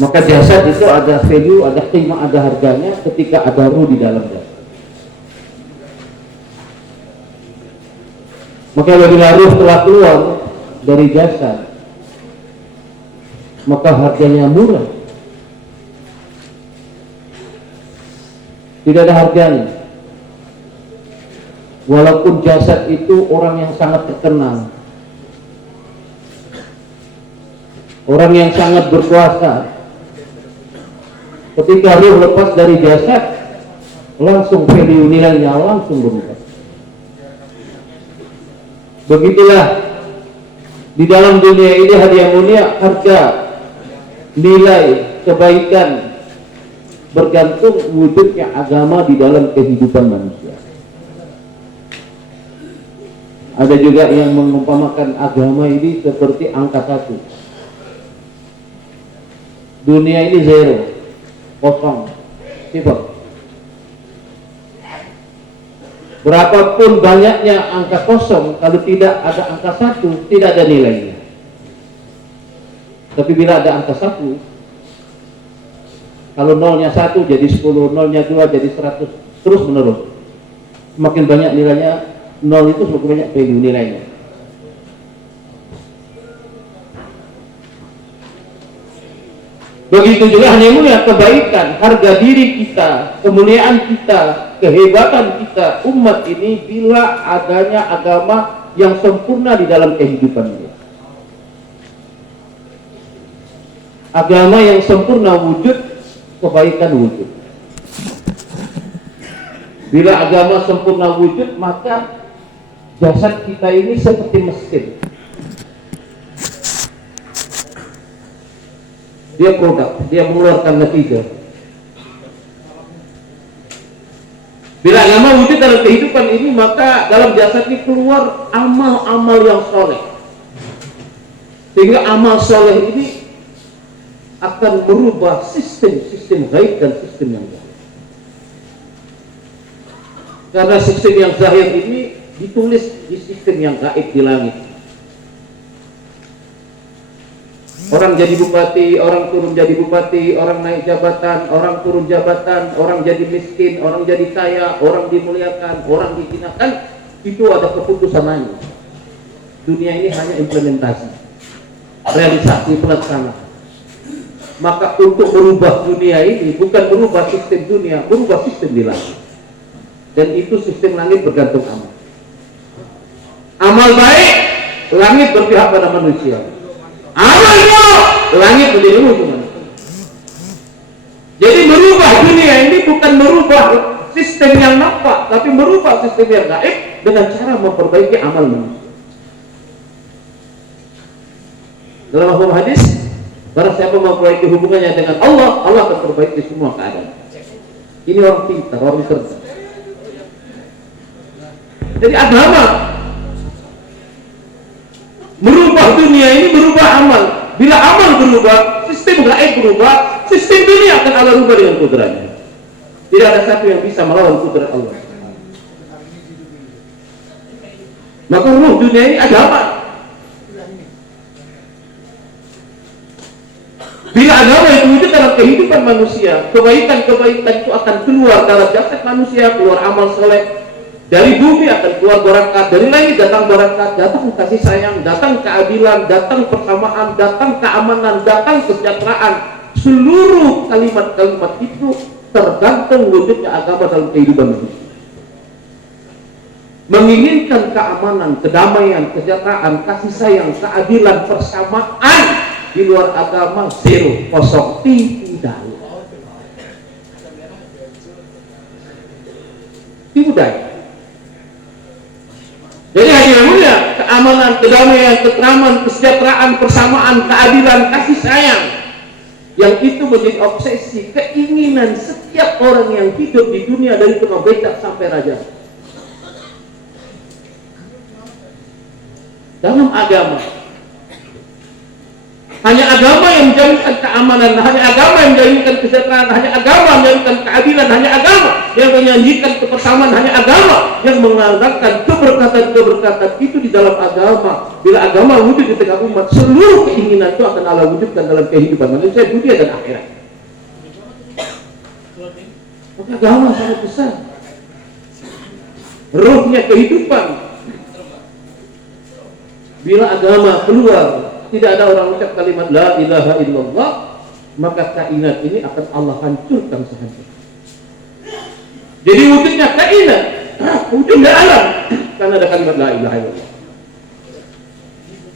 Maka jasad itu ada value, ada qimah, ada harganya ketika ada ruh di dalam jasad. Maka bila ruh telah keluar dari jasad, maka harganya murah. Tidak ada harganya. Walaupun jasad itu orang yang sangat terkenal, orang yang sangat berkuasa, ketika ruh lepas dari jasad, langsung value nilainya langsung berubah. Begitulah di dalam dunia ini hadiah mulia, harga nilai kebaikan bergantung wujudnya agama di dalam kehidupan manusia. Ada juga yang mengumpamakan agama ini seperti angka 1. Dunia ini zero, kosong, sifar. Berapapun banyaknya angka kosong, kalau tidak ada angka 1, tidak ada nilainya. Tapi bila ada angka 1, kalau nolnya 1 jadi 10, nolnya 2 jadi 100, terus menerus. Semakin banyak nilainya, nol itu semakin banyak value nilainya. Begitu juga hanya mulia kebaikan, harga diri kita, kemuliaan kita, kehebatan kita, umat ini bila adanya agama yang sempurna di dalam kehidupan dia. Agama yang sempurna wujud, kebaikan wujud. Bila agama sempurna wujud, maka jasad kita ini seperti mesin. Dia produk, dia mengeluarkan natijah. Bila agama wujud dalam kehidupan ini, maka dalam jasad ini keluar amal-amal yang soleh. Sehingga amal soleh ini akan merubah sistem gaib dan sistem yang zahir. Karena sistem yang zahir ini ditulis di sistem yang gaib di langit. Orang jadi bupati, orang turun jadi bupati, orang naik jabatan, orang turun jabatan, orang jadi miskin, orang jadi kaya, orang dimuliakan, orang dihinakan, itu ada keputusan lain. Dunia ini hanya implementasi, realisasi, pelaksanaan. Maka untuk merubah dunia ini bukan merubah sistem dunia, merubah sistem di langit. Dan itu sistem langit bergantung amal. Amal baik, langit berpihak pada manusia. Amal buruk, langit menjadi musuh. Jadi merubah dunia ini bukan merubah sistem yang nampak, tapi merubah sistem yang gaib dengan cara memperbaiki amal manusia. Dalam hukum hadis, barang siapa memperbaiki hubungannya dengan Allah, Allah akan perbaiki semua keadaan. Ini orang pintar, orang cerdas. Jadi agama merubah dunia ini, merubah amal. Bila amal berubah, sistem gaib berubah, sistem dunia akan Allah rubah dengan kudratnya. Tidak ada satu yang bisa melawan kudrat Allah. Maka ruh dunia ini agama. Bila agama itu wujud dalam kehidupan manusia, kebaikan-kebaikan itu akan keluar dalam jasad manusia, keluar amal soleh. Dari bumi akan keluar barakat, dari langit datang barakat, datang kasih sayang, datang keadilan, datang persamaan, datang keamanan, datang kesejahteraan. Seluruh kalimat-kalimat itu tergantung wujudnya agama dalam kehidupan manusia. Menginginkan keamanan, kedamaian, kesejahteraan, kasih sayang, keadilan, persamaan di luar agama zero, kosong, tidak. Tidak. Jadi hadirin mulia, keamanan, kedamaian, ketentraman, kesejahteraan, persamaan, keadilan, kasih sayang, yang itu menjadi obsesi, keinginan setiap orang yang hidup di dunia dari tukang becak sampai raja. Dalam agama, Hanya agama yang menjaminkan keamanan, hanya agama yang menjaminkan kesejahteraan, hanya agama yang menjaminkan keadilan, hanya agama yang menjanjikan kebersamaan, hanya agama yang mengadakan keberkatan-keberkatan itu di dalam agama. Bila agama wujud di tengah umat, seluruh keinginan itu akan Allah wujudkan dalam kehidupan manusia dunia dan akhirat. Maka agama sangat besar. Ruhnya kehidupan. Bila agama keluar, tidak ada orang ucap kalimat la ilaha illallah, maka kainat ini akan Allah hancurkan sehancurnya. Jadi wujudnya kainat, wujudnya alam, karena ada kalimat la ilaha illallah.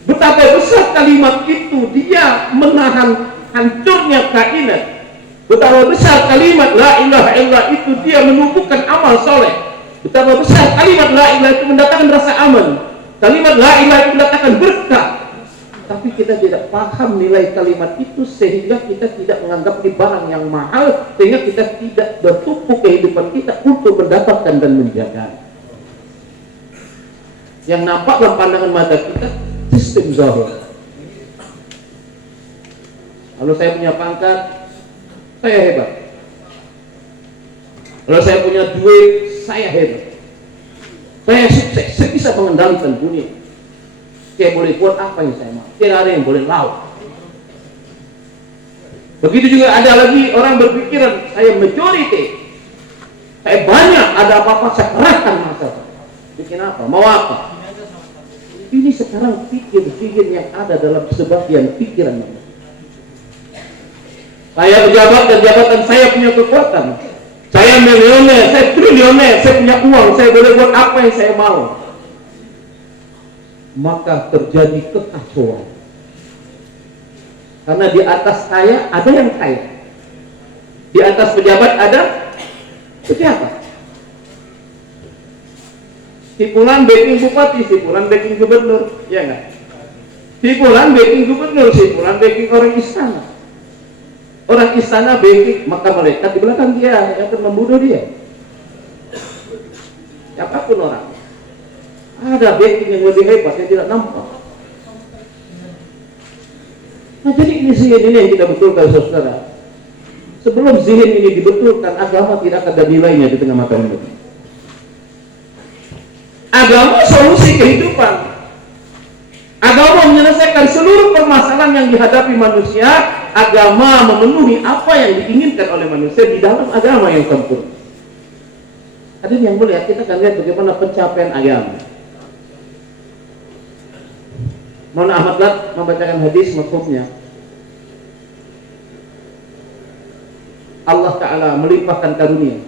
Betapa besar kalimat itu, dia menahan hancurnya kainat. Betapa besar kalimat la ilaha illallah itu, dia menumbuhkan amal soleh. Betapa besar kalimat la ilaha itu mendatangkan rasa aman. Kalimat la ilaha itu mendatangkan berkah. Tapi kita tidak paham nilai kalimat itu, sehingga kita tidak menganggap ini barang yang mahal, sehingga kita tidak bertumpu kehidupan kita untuk mendapatkan dan menjaga. Yang nampak dalam pandangan mata kita sistem zahir. Kalau saya punya pangkat, saya hebat. Kalau saya punya duit, saya hebat. Saya sukses, saya bisa mengendalikan dunia. Saya boleh buat apa yang saya mau. Tidak ada yang boleh lawan. Begitu juga ada lagi orang berpikiran, saya majority, saya banyak, ada apa-apa saya kerahkan masa. Bikin apa? Mau apa? Ini sekarang pikir-pikir yang ada dalam sebagian pikiran manusia. Saya pejabat dan jabatan saya punya kekuatan. Saya milioner, saya triliuner, saya punya uang, saya boleh buat apa yang saya mau. Maka terjadi kekacauan. Karena di atas saya ada yang kaya. Di atas pejabat ada pejabat. Si fulan backing bupati, si fulan backing gubernur, ya enggak? Si fulan backing gubernur, si fulan backing orang istana. Orang istana backing, maka malaikat di belakang dia yang akan membunuh dia. Siapapun orang. Ada backing yang lebih hebat yang tidak nampak. Nah, jadi ini zihin ini yang kita betulkan, saudara. Sebelum zihin ini dibetulkan, agama tidak ada nilainya di tengah mata umat. Agama solusi kehidupan. Agama menyelesaikan seluruh permasalahan yang dihadapi manusia. Agama memenuhi apa yang diinginkan oleh manusia di dalam agama yang sempurna. Ada yang mulia, kita akan lihat bagaimana pencapaian agama. Mohon Ahmad membacakan hadis mafhumnya. Allah Ta'ala melimpahkan karunia.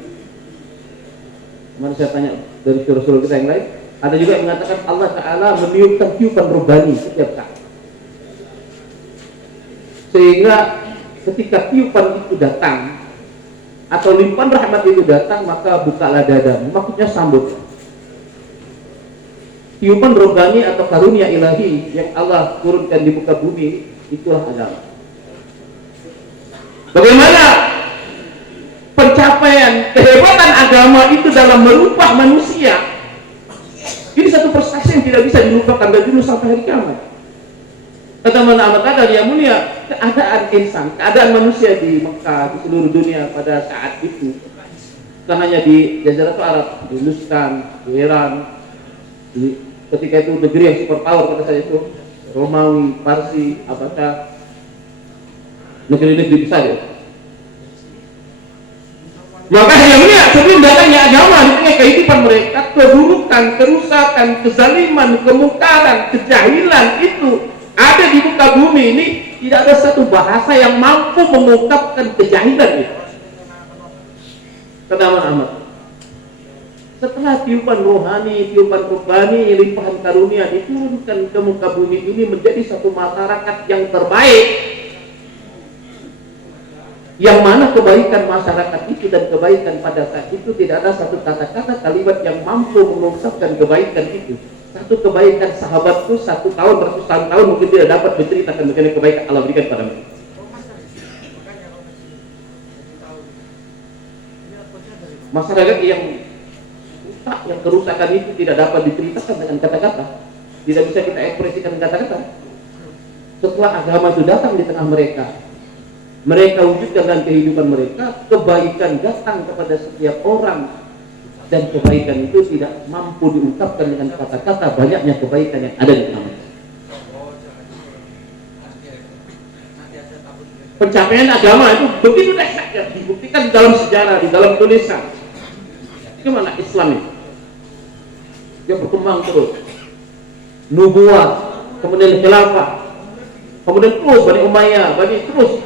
Kemarin saya tanya dari Rasul kita yang lain, ada juga yang mengatakan Allah Ta'ala meniupkan tiupan rohani setiap saat. Sehingga ketika tiupan itu datang atau limpahan rahmat itu datang, maka bukalah dadamu, maksudnya sambut. Tiupan rohani atau karunia ilahi yang Allah turunkan di muka bumi, itulah agama. Bagaimana pencapaian kehebatan agama itu dalam merubah manusia? Ini satu prestasi yang tidak bisa dilupakan dari dulu sampai hari kiamat. Kata Ahmad Qadar yang mulia, keadaan insan, keadaan manusia di Mekah, di seluruh dunia pada saat itu, bukan hanya di Jaziratul Arab, di Luskan, di Iran, ketika itu negeri yang superpower pada saat itu, Romawi, Parsi, Abbasiyah, negeri-negeri besar ya. Maka yang mulia, sebelum datangnya agama di tengah kehidupan mereka, keburukan, kerusakan, kezaliman, kemungkaran, kejahilan itu ada di muka bumi ini. Tidak ada satu bahasa yang mampu mengungkapkan kejahilan itu. Kata Ahmad, setelah tiupan rohani, tiupan rohani, limpahan karunia diturunkan ke muka bumi ini menjadi satu masyarakat yang terbaik, yang mana kebaikan masyarakat itu dan kebaikan pada saat itu tidak ada satu kata-kata kalimat yang mampu mengungkapkan kebaikan itu. Satu kebaikan sahabatku 1 tahun, ratusan tahun mungkin tidak dapat menceritakan bagaimana kebaikan Allah berikan pada mereka. Masyarakat yang kerusakan itu tidak dapat diceritakan dengan kata-kata, tidak bisa kita ekspresikan dengan kata-kata. Setelah agama itu datang di tengah mereka, mereka wujudkan dalam kehidupan mereka, kebaikan datang kepada setiap orang, dan kebaikan itu tidak mampu diungkapkan dengan kata-kata banyaknya kebaikan yang ada di tengah mereka. Pencapaian agama itu begitu dahsyat, dibuktikan dalam sejarah, di dalam tulisan. Gimana Islam itu? Dia berkembang terus. Nubuah, kemudian khilafah, kemudian terus Bani Umayyah, terus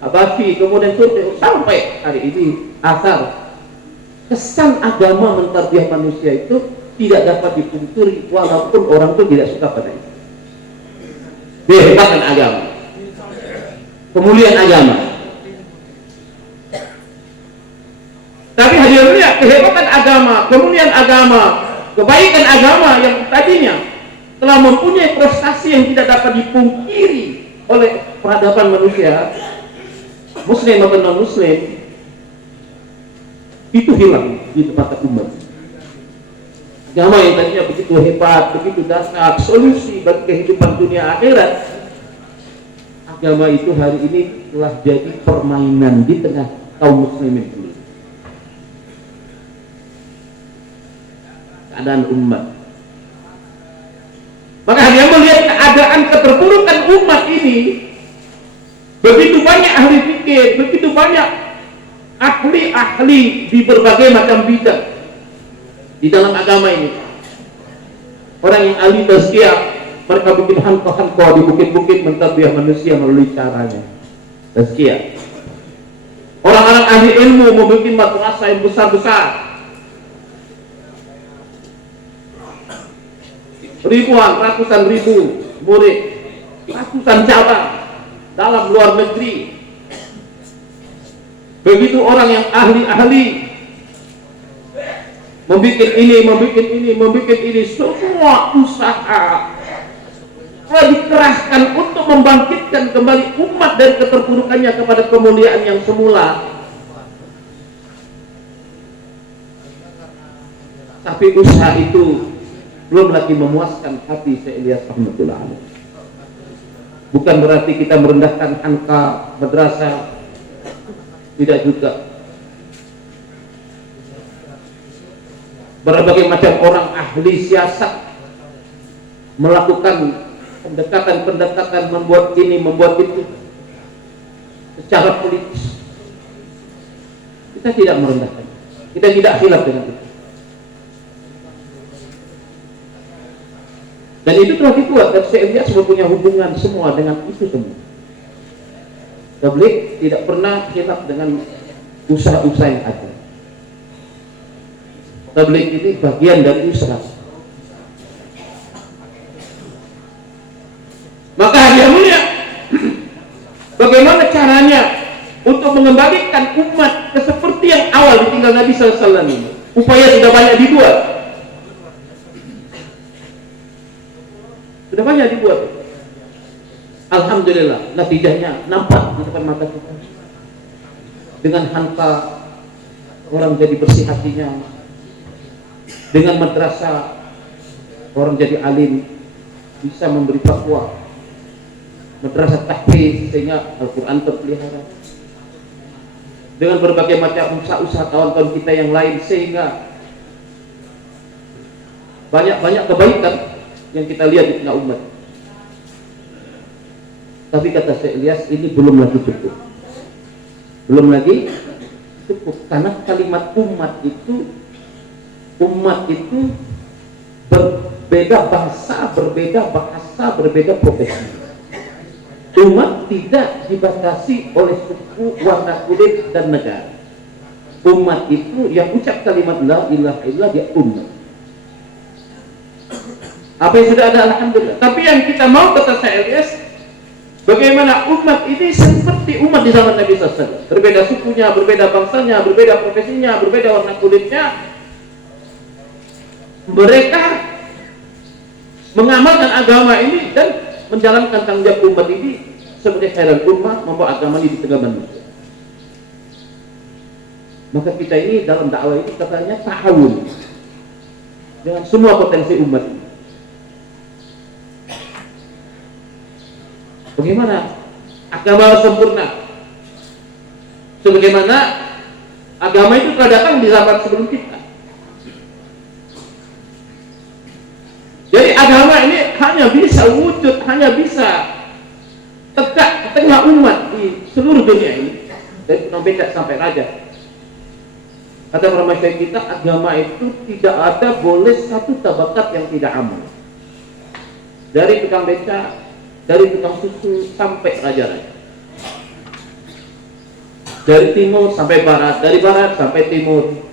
Abbasi, kemudian Turki, sampai hari ini asar. Kesan agama mentarbiyah manusia itu tidak dapat dipungkiri walaupun orang itu tidak suka pada itu. Kehebatan agama, kemuliaan agama. Tapi hadirin lihat, kehebatan agama, kemuliaan agama, kebaikan agama yang tadinya telah mempunyai prestasi yang tidak dapat dipungkiri oleh peradaban manusia, muslim maupun non muslim, itu hilang di mata umat. Agama yang tadinya begitu hebat, begitu dahsyat, solusi bagi kehidupan dunia akhirat, agama itu hari ini telah jadi permainan di tengah kaum muslimin ini. Keadaan umat. Maka dia melihat keadaan keterpurukan umat ini, begitu banyak ahli fikih, begitu banyak ahli-ahli di berbagai macam bidang di dalam agama ini. Orang yang ahli tazkiyah, mereka bikin hanqah-hanqah di bukit-bukit mentarbiyah manusia melalui caranya tazkiyah. Orang-orang ahli ilmu membuat madrasah yang besar-besar, ribuan, ratusan ribu murid, ratusan cabang dalam luar negeri. Begitu orang yang ahli-ahli membuat ini, semua usaha telah dikerahkan untuk membangkitkan kembali umat dari keterpurukannya kepada kemuliaan yang semula. Tapi usaha itu belum lagi memuaskan hati Syekh Ilyas rahmatullah alaih. Bukan berarti kita merendahkan angka madrasah, tidak juga. Berbagai macam orang ahli siasat melakukan pendekatan-pendekatan, membuat ini, membuat itu secara politis. Kita tidak merendahkan, kita tidak khilaf dengan itu. Dan itu telah dibuat, dan Syekh Ilyas punya hubungan semua dengan itu semua. Tabligh tidak pernah khilaf dengan usaha-usaha yang ada. Tabligh ini bagian dari usaha. Maka dia melihat bagaimana caranya untuk mengembalikan umat ke seperti yang awal ditinggal Nabi SAW ini. Upaya sudah banyak dibuat. Sudah banyak dibuat. Alhamdulillah, natijahnya nampak di depan mata kita. Dengan hanqah orang jadi bersih hatinya. Dengan madrasah orang jadi alim, bisa memberi fatwa. Madrasah tahfiz sehingga Al-Quran terpelihara. Dengan berbagai macam usaha kawan-kawan kita yang lain, sehingga banyak kebaikan yang kita lihat di tengah umat. Tapi kata Syekh Ilyas, ini belum lagi cukup. Belum lagi cukup, karena kalimat umat itu berbeda bahasa, berbeda profesi. Umat tidak dibatasi oleh suku, warna kulit, dan negara. Umat itu yang ucap kalimat la ilaha illallah, dia umat. Apa yang sudah ada, alhamdulillah. Tapi yang kita mau, kata Syekh Ilyas, bagaimana umat ini seperti umat di zaman Nabi SAW. Berbeda sukunya, berbeda bangsanya, berbeda profesinya, berbeda warna kulitnya. Mereka mengamalkan agama ini dan menjalankan tanggung jawab umat ini sebagai khairal ummah, membawa agama ini di tengah manusia. Maka kita ini dalam dakwah ini katanya ta'awun dengan semua potensi umat ini. Bagaimana? Agama sempurna. Sebagaimana agama itu telah datang di zaman sebelum kita. Jadi agama ini hanya bisa wujud, hanya bisa tegak di tengah umat di seluruh dunia ini, dari tukang becak sampai raja. Kata para masyayikh kita, agama itu tidak ada boleh satu tabakat yang tidak aman. Dari tukang becak, dari tukang susu sampai raja-raja. Dari timur sampai barat, dari barat sampai timur.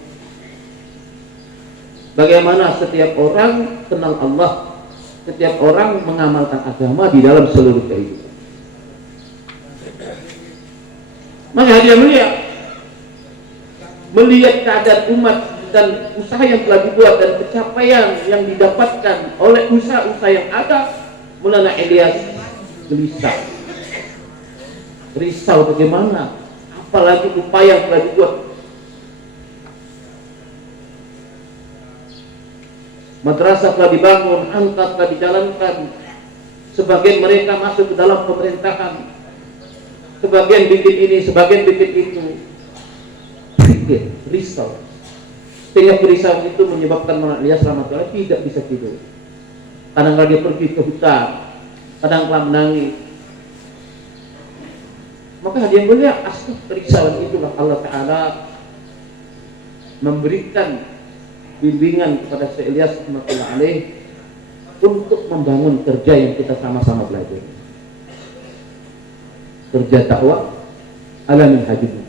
Bagaimana setiap orang kenal Allah, setiap orang mengamalkan agama di dalam seluruh kehidupan. Maka dia melihat keadaan umat dan usaha yang telah dibuat dan pencapaian yang didapatkan oleh usaha-usaha yang ada, Maulana Ilyas gelisah, risau bagaimana, apalagi upaya yang telah dibuat. Madrasah telah dibangun, angkat telah dijalankan, sebagian mereka masuk ke dalam pemerintahan, sebagian bikin ini, sebagian bikin itu. Pikir, risau. Sehingga kerisauan itu menyebabkan Maulana Ilyas rahmatullah tidak bisa tidur. Kadang-kadang dia pergi ke hutan, kadang-kadang menangis. Maka dia melihat asal kerisauan itulah Allah Ta'ala memberikan bimbingan kepada Syekh Ilyas rahmatullah alaih untuk membangun kerja yang kita sama-sama belajar. Kerja dakwah ala minhajul.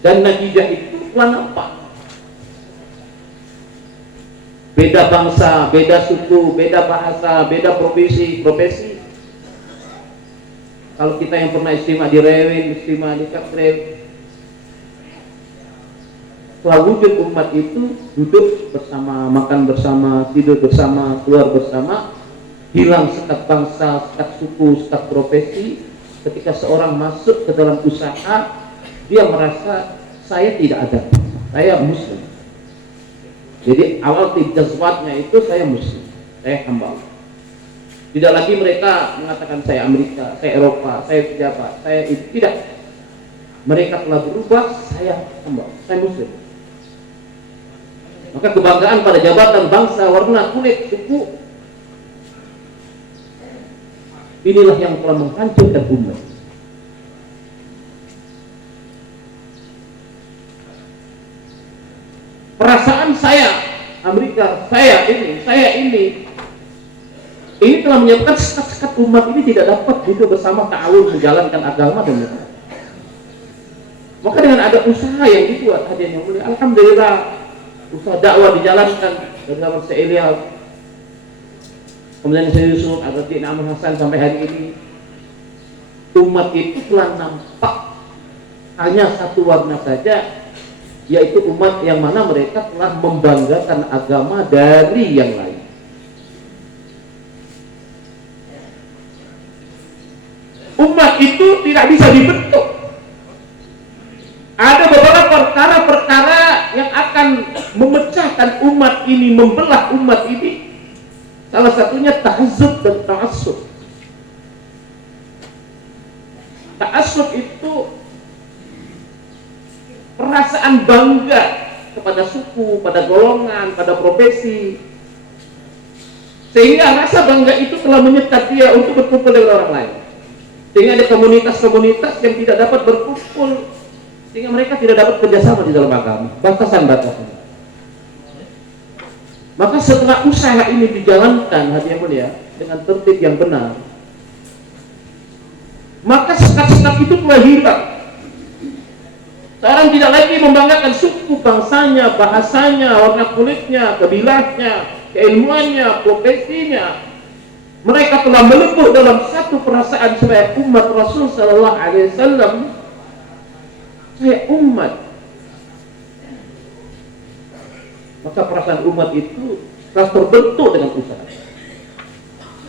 Dan natijah itu telah nampak. Beda bangsa, beda suku, beda bahasa, beda profesi. Kalau kita yang pernah istimewa di Rewin, istimewa di Katrel, setelah wujud umat itu duduk bersama, makan bersama, tidur bersama, keluar bersama, hilang sekat bangsa, sekat suku, sekat profesi. Ketika seorang masuk ke dalam usaha, dia merasa saya tidak ada, saya muslim. Jadi awal jazwatnya itu saya muslim, saya hamba. Tidak lagi mereka mengatakan saya Amerika, saya Eropa, saya pejabat, saya itu tidak. Mereka telah berubah, saya hamba, saya muslim. Maka kebanggaan pada jabatan, bangsa, warna, kulit, suku, inilah yang telah menghancurkan umat. Perasaan saya Amerika, saya ini telah menyebabkan sekat-sekat umat ini tidak dapat hidup bersama ta'awun menjalankan agama dan negara. Maka dengan ada usaha yang dibuat hadirin yang mulia, alhamdulillah usaha dakwah dijalankan dari zaman Syekh Ilyas, kemudian Syekh Yusuf, Al-Rafiq, Ahmad Hasan sampai hari ini, umat itu telah nampak hanya satu warna saja, yaitu umat yang mana mereka telah membanggakan agama dari yang lain. Umat itu tidak bisa dibentuk. Ada beberapa perkara-perkara yang akan memecahkan umat ini, membelah umat ini. Salah satunya ta'azzub dan ta'assub. Ta'assub itu perasaan bangga kepada suku, pada golongan, pada profesi, sehingga rasa bangga itu telah menyekat dia untuk berkumpul dengan orang lain, sehingga ada komunitas-komunitas yang tidak dapat berkumpul, sehingga mereka tidak dapat kerjasama di dalam agama, batasan-batasan. Maka setelah usaha ini dijalankan hadirin mulia dengan tertib yang benar, maka sekat-sekat itu telah hilang. Sekarang tidak lagi membanggakan suku, bangsanya, bahasanya, warna kulitnya, kabilahnya, keilmuannya, profesinya. Mereka telah melebur dalam satu perasaan sebagai umat Rasul Sallallahu Alaihi Wasallam. Saya umat. Maka perasaan umat itu telah terbentuk dengan usaha.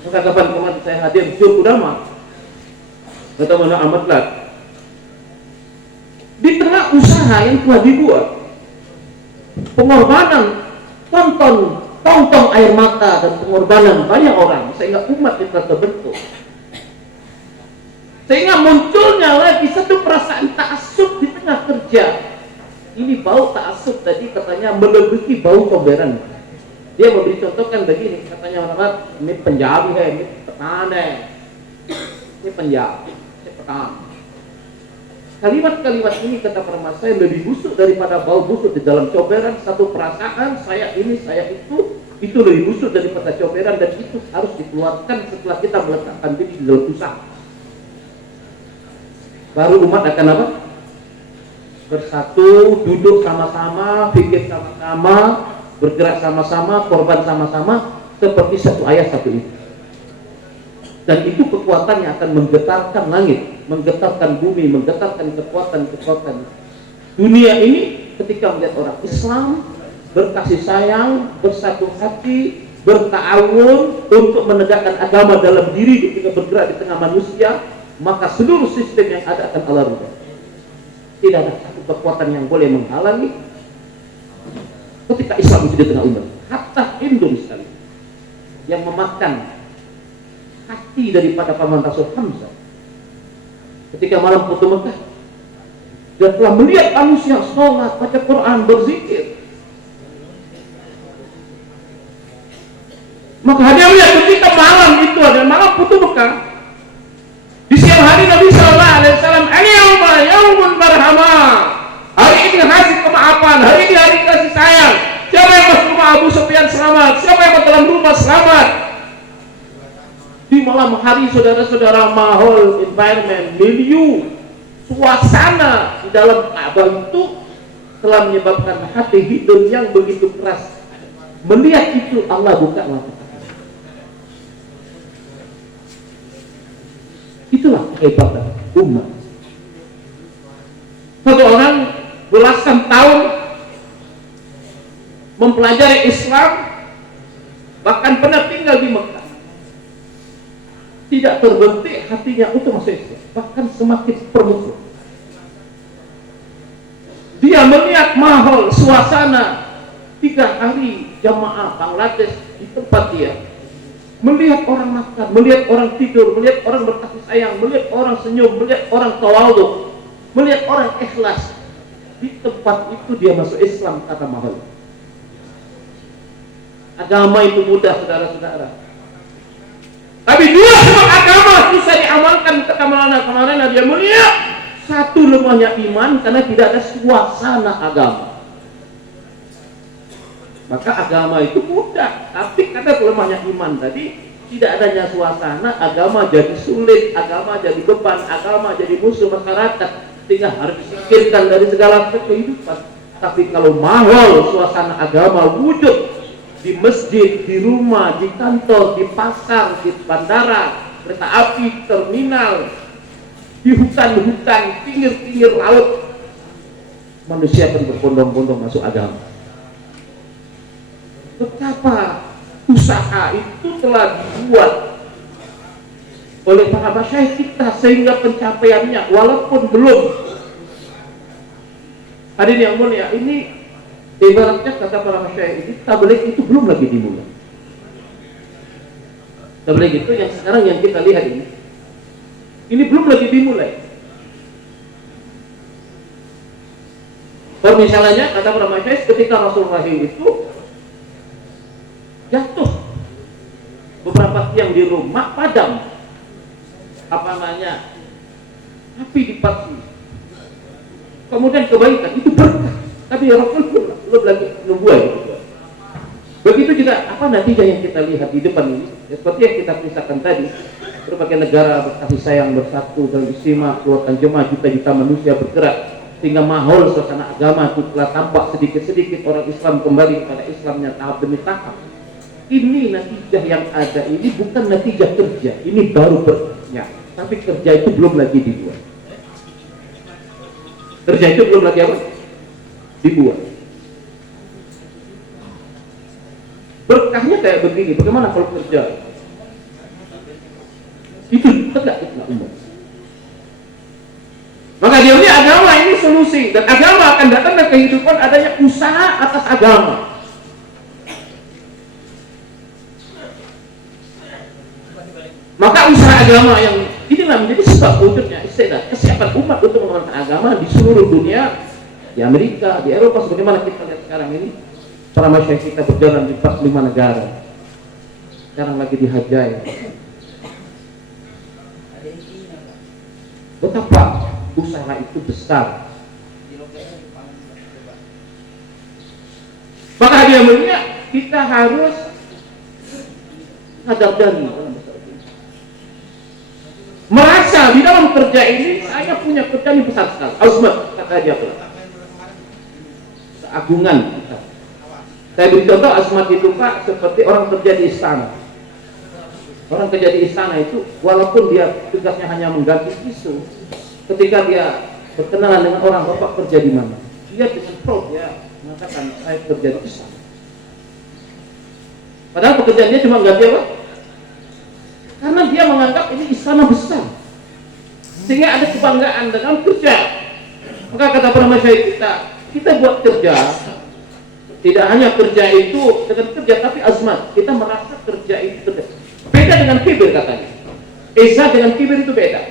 Maka kapan kemarin saya hadir di Udama, kata Mana Ahmad Lat, di tengah usaha yang telah dibuat, pengorbanan, tonton air mata dan pengorbanan banyak orang sehingga umat kita terbentuk. Sehingga munculnya lagi satu perasaan ta'assub di tengah kerja. Ini bau ta'assub tadi katanya melebihi bau comberan. Dia memberi contohkan begini, katanya orang ini Punjabi, ini petani, ini Punjabi, ini petani. Kalimat-kalimat ini kata para saya lebih busuk daripada bau busuk di dalam comberan. Satu perasaan saya ini, saya itu lebih busuk daripada comberan, dan itu harus dikeluarkan setelah kita meletakkan diri di dalam usaha. Baru umat akan apa? Bersatu, duduk sama-sama, pikir sama-sama, bergerak sama-sama, korban sama-sama, seperti satu ayah satu itu. Dan itu kekuatan yang akan menggetarkan langit, menggetarkan bumi, menggetarkan kekuatan-kekuatan dunia ini ketika melihat orang Islam berkasih sayang, bersatu hati, berta'awun untuk menegakkan agama dalam diri ketika bergerak di tengah manusia, maka seluruh sistem yang ada akan Allah rubah. Tidak ada satu kekuatan yang boleh menghalangi ketika Islam itu di tengah umat. Hatta Hindu misalnya yang memakan hati daripada paman Rasul Hamzah ketika malam Futuh Mekah, dia telah melihat manusia sholat, baca Quran, berzikir. Maka dia melihat ketika malam itu ada malam Futuh Mekah, di siang hari Nabi SAW, yaumun barhama, hari ini hari kemaafan, hari ini hari kasih sayang. Siapa yang masuk rumah Abu Sufyan selamat, siapa yang dalam rumah selamat. Di malam hari saudara-saudara, mahal environment, milieu, suasana di dalam Ka'bah itu telah menyebabkan hati hidung yang begitu keras. Melihat itu Allah buka mata. Itulah kehebatan umat. Satu orang belasan tahun mempelajari Islam, bahkan pernah tinggal di Mekah, tidak terbentik hatinya untuk masuk Islam, bahkan semakin permusuh. Dia melihat mahal suasana 3 hari jamaah Bangladesh di tempat dia, melihat orang makan, melihat orang tidur, melihat orang berkasih sayang, melihat orang senyum, melihat orang tawadhu, melihat orang ikhlas. Di tempat itu dia masuk Islam kata mahal. Agama itu mudah saudara-saudara, tapi dua sebab agama susah diamalkan kemana-mana. Dia melihat satu lemahnya iman karena tidak ada suasana agama. Maka agama itu mudah, tapi karena lemahnya iman tadi, tidak adanya suasana, agama jadi sulit, agama jadi beban, agama jadi musuh masyarakat, sehingga harus disingkirkan dari segala kehidupan. Tapi kalau mahal suasana agama wujud di masjid, di rumah, di kantor, di pasar, di bandara, kereta api, terminal, di hutan-hutan, pinggir-pinggir laut, manusia akan berbondong-bondong masuk agama. Betapa usaha itu telah dibuat oleh para masyayikh kita sehingga pencapaiannya walaupun belum. Hadirin yang mulia, ini ibaratnya kata para masyayikh ini, tabligh itu belum lagi dimulai. Tabligh itu yang sekarang yang kita lihat ini belum lagi dimulai. Misalnya kata para masyayikh ketika Rasulullah itu jatuh beberapa tiang di rumah padam, api dipatui, kemudian kebaikan itu berkah. Tapi Rasul belum lagi nubuah. Begitu juga natijah yang kita lihat di depan ini, seperti yang kita kisahkan tadi, berbagai negara berkasih sayang, bersatu dalam istimewa, keluarkan jemaah, juta-juta manusia bergerak sehingga mahal suasana agama itu telah tampak sedikit-sedikit orang Islam kembali kepada Islamnya tahap demi tahap. Ini natijah yang ada ini bukan natijah kerja, ini baru kerja, tapi kerja itu belum lagi dibuat. Kerja itu belum lagi apa? Dibuat. Berkahnya kayak begini, bagaimana kalau kerja? Itu tegak umat. Maka dia lihat agama ini solusi, dan agama akan datang dari kehidupan adanya usaha atas agama. agama yang inilah menjadi sebab wujudnya istiqlal kesiapan umat untuk mengamalkan agama di seluruh dunia, di Amerika, di Eropa, sebagaimana kita lihat sekarang ini para masyayikh kita berjalan di 45 negara, sekarang lagi dihajai. Betapa usaha itu besar. Maka dia mulia, kita harus sadar dari merasa di dalam kerja ini saya punya kerjaan yang besar sekali. Azmat, kata dia pula. Keagungan kita. Saya beri contoh azmat itu Pak seperti orang kerja di istana. Orang kerja di istana itu walaupun dia tugasnya hanya mengganti isu, ketika dia berkenalan dengan orang, Bapak kerja di mana? Dia dengan proud ya mengatakan saya kerja di istana. Padahal pekerjaan dia cuma ganti apa? Karena dia menganggap ini istana besar, sehingga ada kebanggaan dalam kerja. Maka kata para masyayikh kita buat kerja, tidak hanya kerja itu dengan kerja, tapi azmat. Kita merasa kerja itu kerja. Beda dengan kibir katanya. Esa dengan kibir itu beda.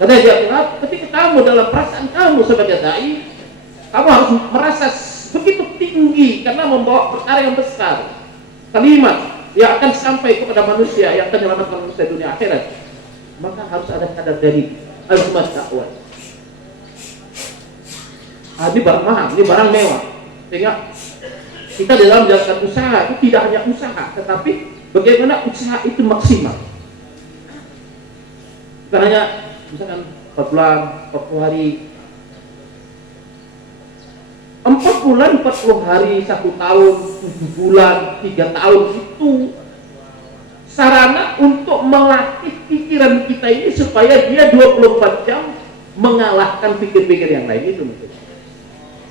Karena dia bilang, ketika kamu dalam perasaan kamu sebagai dai, kamu harus merasa begitu tinggi karena membawa perkara yang besar. Kalimat yang akan sampai kepada manusia, yang akan menyelamatkan manusia dunia akhirat, maka harus ada kadar dari azmat dakwah. Ini barang mahal, ini barang mewah, sehingga kita dalam menjalankan usaha itu tidak hanya usaha, tetapi bagaimana usaha itu maksimal. Bukan hanya misalkan 4 bulan, 40 hari, 4 bulan, 40 hari, 1 tahun, 7 bulan, 3 tahun itu sarana untuk melatih pikiran kita ini supaya dia 24 jam mengalahkan pikir-pikir yang lain itu.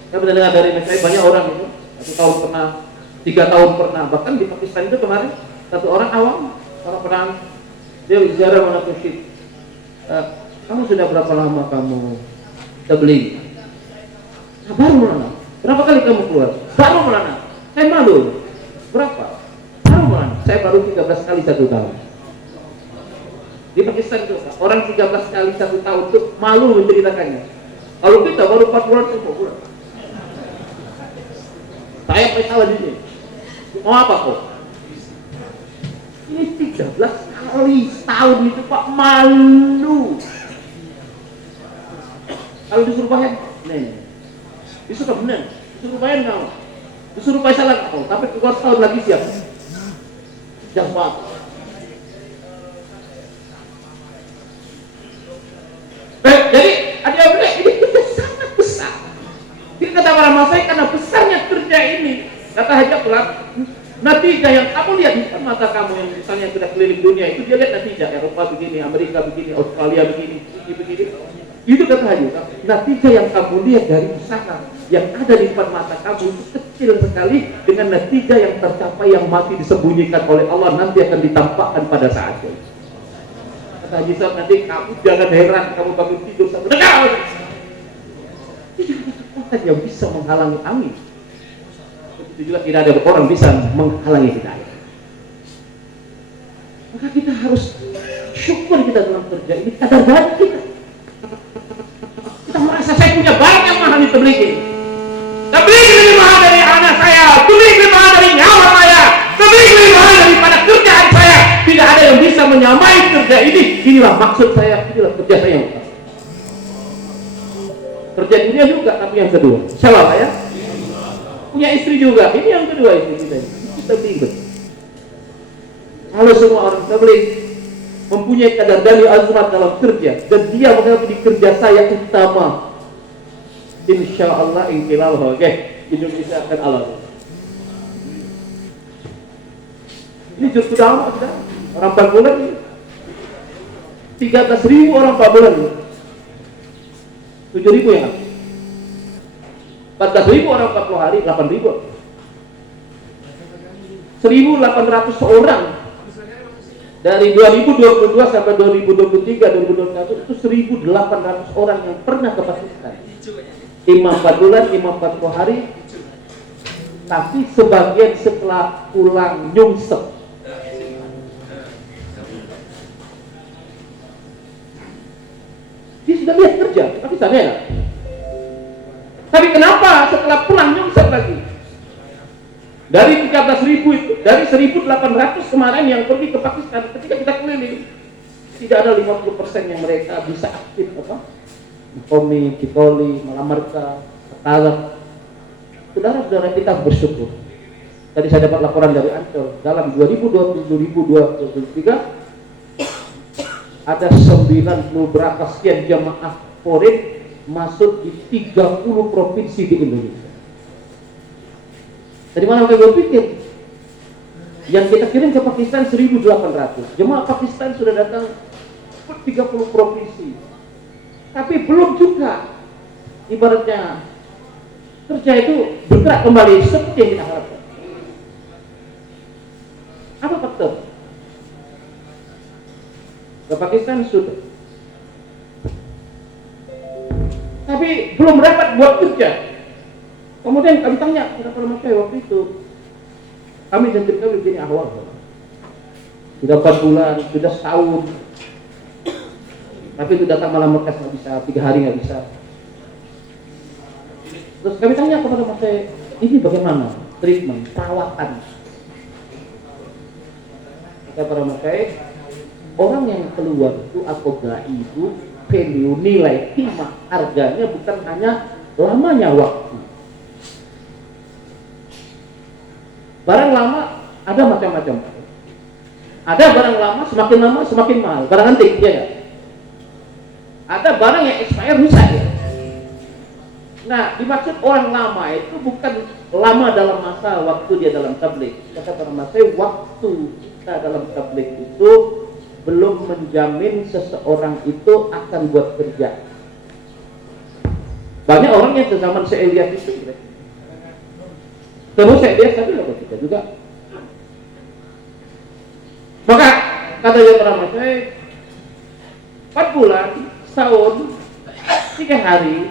Saya pernah dengar dari saya banyak orang itu 1 tahun pernah, 3 tahun pernah, bahkan di Pakistan itu kemarin satu orang awam, orang pernah dia ziarah mana Syekh, kamu sudah berapa lama kamu tabligh? Baru mulana. Berapa kali kamu keluar? Baru mulana. Saya malu. Berapa? Baru mulana. Saya baru 13 kali 1 tahun. Di Pakistan itu orang 13 kali 1 tahun itu malu menceritakannya. Kalau kita baru 4 bulan 5 bulan. Saya salah di sini. Mau apa kok? Ini 13 kali setahun itu Pak, malu. Kalau disuruh bayar, disuruh benar, disuruh bayar kamu, disuruh bayar salah kamu, tapi keluar setahun lagi siap. Jangan maaf. Jadi ada yang ini kerja sangat besar. Jadi kata para masyayikh karena besarnya kerja ini, kata Haji Abdullah, natijah yang kamu lihat di mata kamu yang misalnya sudah keliling dunia itu dia lihat natijah Eropa begini, Amerika begini, Australia begini. Itu kata Haji, natijah yang kamu lihat dari usaha yang ada di depan mata kamu itu kecil sekali dengan natijah yang tercapai yang masih disembunyikan oleh Allah nanti akan ditampakkan pada saatnya. Kata Haji Sahab, nanti kamu jangan heran kamu bangun tidur satu dekat. Itu kekuatan yang bisa menghalangi angin. Begitu juga tidak ada orang bisa menghalangi hidayah. Maka kita harus syukur kita dalam kerja ini kadar dari kita. Kita merasa saya punya barang yang mahal di tabligh ini. Tabligh lebih mahal dari anak saya, tabligh lebih mahal dari nyawa saya, tabligh lebih mahal daripada kerjaan saya. Tidak ada yang bisa menyamai kerja ini. Inilah maksud saya, inilah kerja saya. Kerja dunia juga, tapi yang kedua. Salah ya? Punya istri juga. Ini yang kedua istri kita. Kita bingung. Kalau semua orang tabligh mempunyai kadar dari azmat dalam kerja dan dia menganggap di kerja saya utama, insya Allah inqilab Indonesia akan alami. Ini justru dalam kita orang 4 bulan ini 13.000 orang 4 bulan ini 7.000 yang habis 14.000 orang 40 hari 8.000 1.800 orang dari 2022 sampai 2023 2021 itu 1.800 orang yang pernah ke Pakistan. Imam 4 bulan, imam 40 hari, tapi sebagian setelah pulang nyungsep. Tidak lihat kerja, tapi sana enak. Tapi kenapa setelah pulang nyungsep lagi? Dari 13.000 itu, dari 1.800 kemarin yang pergi ke Pakistan, ketika kita keliling, tidak ada 50% yang mereka bisa aktif Komi, Cikoli, Malamarka, Talang. Saudara-saudara kita bersyukur. Tadi saya dapat laporan dari Ancol, dalam 2020-2023 ada 90 berapa sekian jamaah foreign masuk di 30 provinsi di Indonesia. Dari mana mereka berpikir? Yang kita kirim ke Pakistan 1.800 jemaah Pakistan sudah datang ke 30 provinsi, tapi belum juga ibaratnya kerja itu bergerak kembali seperti yang kita harapkan. Apa faktor? Ke Pakistan sudah, tapi belum dapat buat kerja. Kemudian kami tanya, kenapa lama saya waktu itu? Kami janji kami begini awal. Sudah 4 bulan, sudah setahun. Tapi itu datang malam Mekah nggak bisa, 3 hari nggak bisa. Terus kami tanya kepada Mas saya, ini bagaimana treatment, perawatan? Kata para Mas saya, orang yang keluar itu atau gai itu value, nilai, timah, harganya bukan hanya lamanya waktu. Barang lama ada macam-macam. Ada barang lama semakin mahal, barang antik, ya. Ada barang yang expire rusak, ya. Nah, dimaksud orang lama itu bukan lama dalam masa waktu dia dalam tabligh. Kata para masai, waktu kita dalam tabligh itu belum menjamin seseorang itu akan buat kerja. Banyak orang yang sezaman saya lihat itu, terus saya lihat tapi loh kita juga. Maka kata yang para masai, 4 bulan, setahun, 3 hari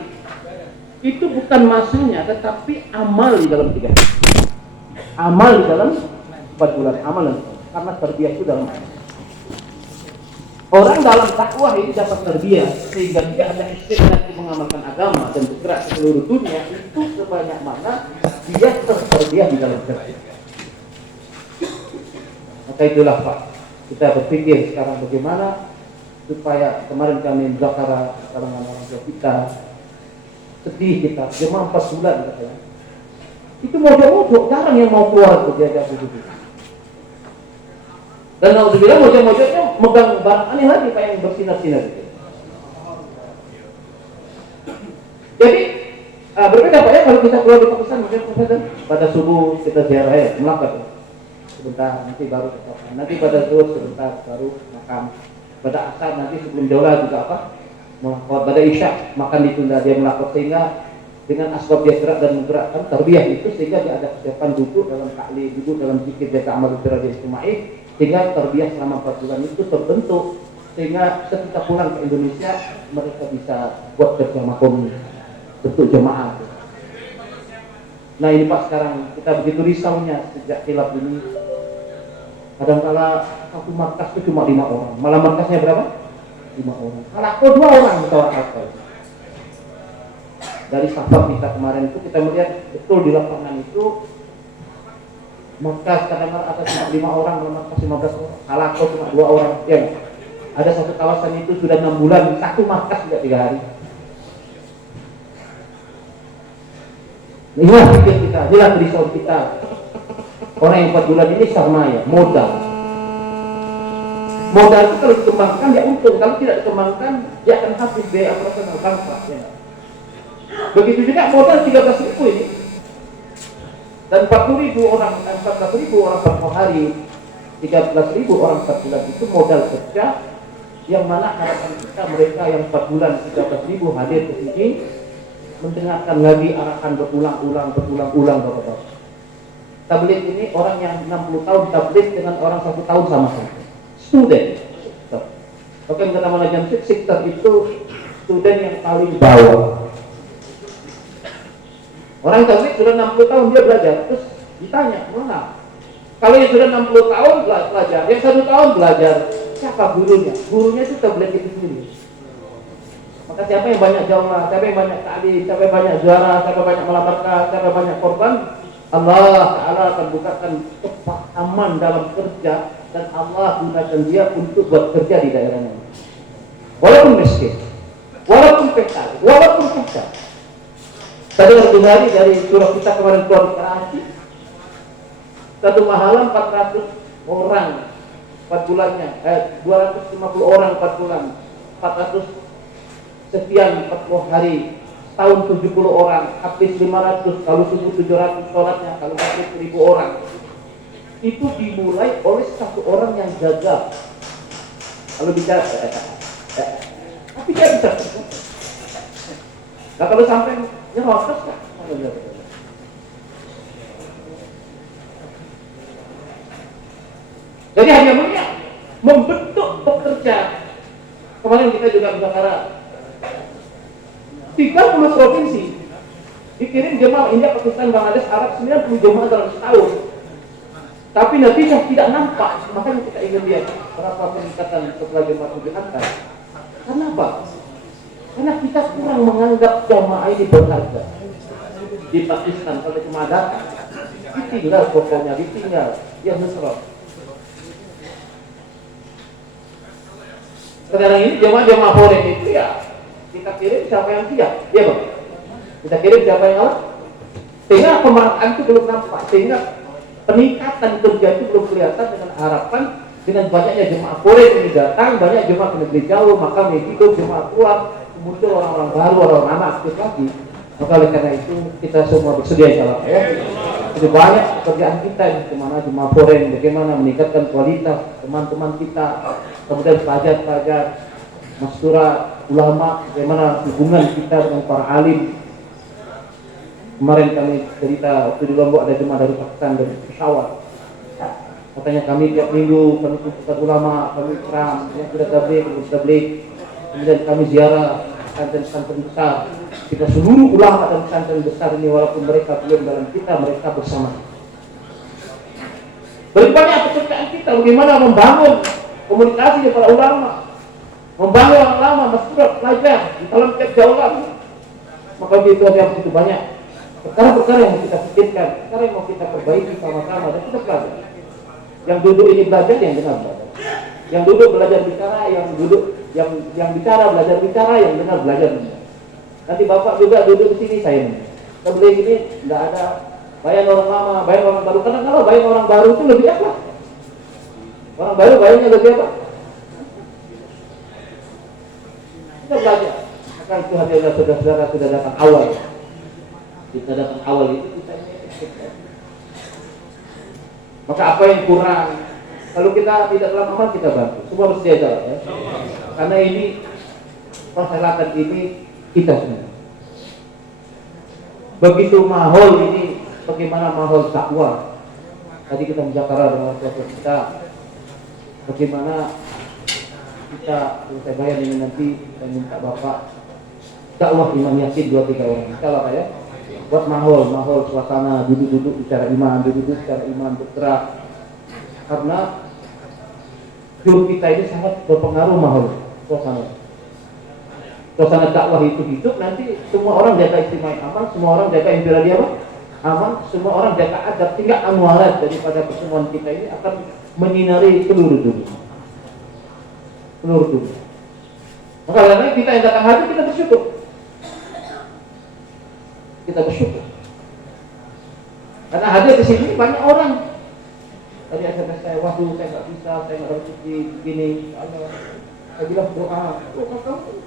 itu bukan masanya, tetapi amal di dalam 3 hari. Amal di dalam 4 bulan, amalan karena terbiasa itu dalam orang dalam dakwah ini dapat terbiasa sehingga tidak ada istilah mengamalkan agama dan bergerak ke seluruh dunia itu sebanyak mana dia terbiasa di dalam kerja. Maka itulah Pak, kita berpikir sekarang bagaimana supaya kemarin kami berbicara kalangan orang tua kita, sedih kita, jemaah 4 bulan katanya. Itu mojok-mojok, jarang yang mau keluar untuk diajak begitu. Dan kalau dibilang mojok-mojoknya megang barang aneh lagi kayak yang bersinar-sinar gitu. Jadi berbeda Pak ya kalau kita keluar di Pakistan mungkin pada subuh kita ziarah ya, melangkah sebentar, nanti baru ke Pakistan. Nanti pada zuhur sebentar baru makan. Pada asar nanti sebelum dola juga melakot. Pada isya makan ditunda, dia melakot sehingga dengan asbab dia gerak dan menggerakkan terbiah itu sehingga dia ada kesiapan duduk dalam taklim, duduk dalam zikir dia ta'amal berada istimai sehingga terbiah selama 4 bulan itu terbentuk sehingga ketika pulang ke Indonesia mereka bisa buat kerja makom bentuk jemaah. Nah ini Pak sekarang kita begitu risaunya sejak khilaf ini. Kadang-kala satu markas itu cuma 5 orang, malah markasnya berapa? 5 orang. Kalau aku 2 orang atau dari sahabat kita kemarin itu kita melihat betul di lapangan itu markas kadang-kala ada cuma 5 orang, malah markas 15 orang. Kalau aku cuma 2 orang, ya. Ada satu kawasan itu sudah 6 bulan, satu markas tidak 3 hari. Inilah pikir kita, inilah risau kita. Orang yang 4 bulan ini sama ya, modal. Modal itu kalau dikembangkan dia untung, kalau tidak dikembangkan dia akan habis biaya operasional bangsa. Ya. Begitu juga modal 13.000 ini dan 40.000 orang, 14.000 orang per hari, 13.000 orang 4 bulan itu modal kerja yang mana harapan kita mereka yang 4 bulan 13.000 hadir ke sini mendengarkan lagi arahan berulang-ulang Bapak-Bapak. Tabligh ini orang yang 60 tahun tabligh dengan orang 1 tahun sama-sama. Student. Oke, kata Maulana Jamshid, sektor itu student yang paling bawah. Orang tabligh sudah 60 tahun dia belajar, terus ditanya, mana? Kalau yang sudah 60 tahun belajar, yang 1 tahun belajar, siapa gurunya? Gurunya itu tabligh itu sendiri. Maka Siapa yang banyak jamaah, siapa yang banyak ta'lim, siapa yang banyak juara, siapa yang banyak melamarkan, siapa yang banyak korban, Allah Ta'ala akan bukakan kepahaman dalam kerja, dan Allah gunakan dia untuk buat kerja di daerahnya. Walaupun miskin, walaupun pekal, walaupun susah. Tadi hari hari dari surah kita kemarin keluar Karachi, satu mahalan 400 orang 4 bulannya, 250 orang 4 bulan, 400 sekian 40 hari, tahun 70 orang, habis 500, kalau subuh 700 sholatnya, kalau maghrib 1000 orang. Itu dimulai oleh satu orang yang gagal. Kalau bicara, tapi dia bisa. Nah kalau sampai nyerocos kan? Jadi hanya membentuk pekerja. Kemarin kita juga bicara 30 provinsi dikirim jemaah India, Pakistan, Bangladesh, Arab, 90 jemaah dalam setahun. Tapi natijah tidak nampak. Makanya kita ingin lihat berapa peningkatan setelah jemaah itu diangkat. Kenapa? Karena kita kurang menganggap jemaah ini berharga. Di Pakistan kalau cuma datang, ditinggal pokoknya, ditinggal, dia nusrah. Sekarang ini jemaah foreign itu ya kita kirim siapa yang siap, ya bang. Kita kirim siapa yang Allah. Sehingga pemerataan itu belum nampak, sehingga peningkatan kerja itu belum kelihatan dengan harapan dengan banyaknya jemaah foreign ini datang, banyak jemaah ke negeri jauh, maka hidup jemaah keluar, muncul orang-orang baru, orang-orang lama aktif lagi. Maka oleh karena itu kita semua bersedia insyaallah ya. Itu banyak pekerjaan kita bagaimana jemaah foreign, bagaimana meningkatkan kualitas teman-teman kita, kemudian pelajar-pelajar, mastura, ulama, bagaimana hubungan kita dengan para alim. Kemarin kami cerita waktu di Lombok ada jemaah dari Pakistan, dari Peshawar. Katanya kami tiap minggu kami kumpulkan ulama, kami ceram, yang sudah tabligh, kemudian kami ziarah pesantren besar. Kita seluruh ulama dan pesantren besar ini walaupun mereka belum dalam kita, mereka bersama. Berbanyak pekerjaan kita bagaimana membangun komunikasi dengan para ulama, membangun orang lama, mastura, pelajar di dalam tiap jaulan. Maka itu ada begitu banyak perkara-perkara yang kita pikirkan, perkara yang mau kita perbaiki sama-sama dan kita belajar. Yang duduk ini belajar, yang dengar belajar. Yang duduk belajar bicara, yang duduk yang bicara belajar bicara, yang dengar belajar dengar. Nanti bapak juga duduk di sini, saya ini. Sebelum ini nggak ada bayang orang lama, bayang orang baru. Karena kalau bayang orang baru itu lebih apa? Orang baru bayangnya lebih apa? Kita belajar. Maka itu hadiahnya saudara-saudara sudah datang awal. Kita datang awal itu kita ini. Maka apa yang kurang? Kalau kita tidak dalam amal kita bantu. Semua bersedia jalan ya. Karena ini perhelatan ini kita semua. Begitu mahal ini, bagaimana mahal dakwah. Tadi kita bicara dengan saudara kita, bagaimana kita, saya bayar ini nanti, saya minta bapak dakwah Imam Yasin 2-3 orang. Kalau ya, buat mahal suasana, duduk-duduk bicara iman, duduk-duduk bicara iman, bergerak. Karena jur kita ini sangat berpengaruh mahal suasana. Suasana dakwah itu hidup, nanti semua orang jaga istimewa aman, semua orang jaga impera dia aman, semua orang jaga adab, sehingga amualat daripada pertemuan kita ini akan menyinari seluruh dunia. Maka karena kita yang datang hadir, kita bersyukur. Karena hadir di sini banyak orang. Tadi SMS saya, waduh saya nggak bisa, saya nggak rezeki begini. Saya bilang doa, kamu.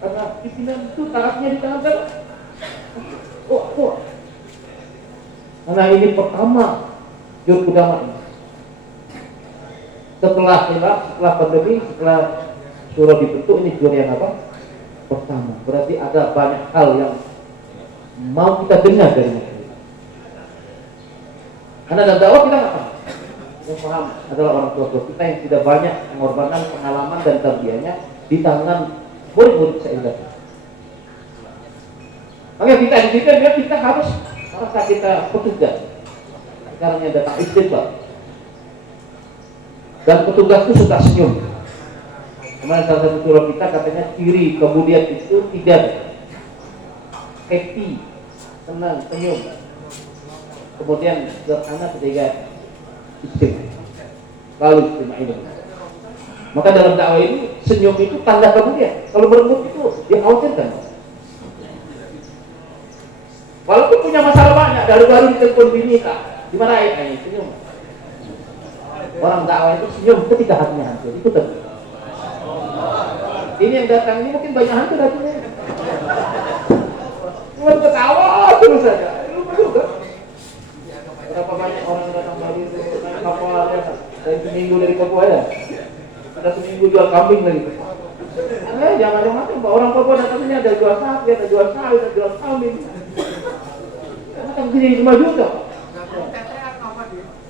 Karena pimpinan itu taatnya di tangan saya. Karena ini pertama jur kudama ini. Setelah pandemi, setelah surah dibentuk, ini jur yang apa? Pertama. Berarti ada banyak hal yang mau kita dengar dari mereka. Karena dalam dakwah kita nggak paham. Yang paham adalah orang tua kita yang tidak banyak mengorbankan pengalaman dan tarbiyahnya di tangan murid-murid saya. Makanya kita di sini kita harus merasa kita petugas. Sekarang yang datang istiqlal. Dan petugas itu suka senyum. Kemarin salah satu surah kita katanya ciri kemudian itu 3. Happy, senang, senyum. Kemudian sederhana, ketiga istimewa. Lalu istimewa itu. Maka dalam dakwah ini senyum itu tanda kemudian. Kalau berembut itu dikhawatirkan. Walaupun punya masalah banyak, dari baru ditelepon bini tak dimarahin, senyum. Orang dakwah itu senyum ketika hatinya hancur. Itu tentu. Ini yang datang ini mungkin banyak hancur hatinya. Cuma ketawa terus saja. Lupa juga. Berapa banyak orang datang dari itu naik kapal ya, dari seminggu dari Papua ya. Ada seminggu jual kambing lagi. Jangan macam orang Papua datangnya ada jual sapi, ada jual sapi, ada jual kambing. Karena kan sini 5 juta.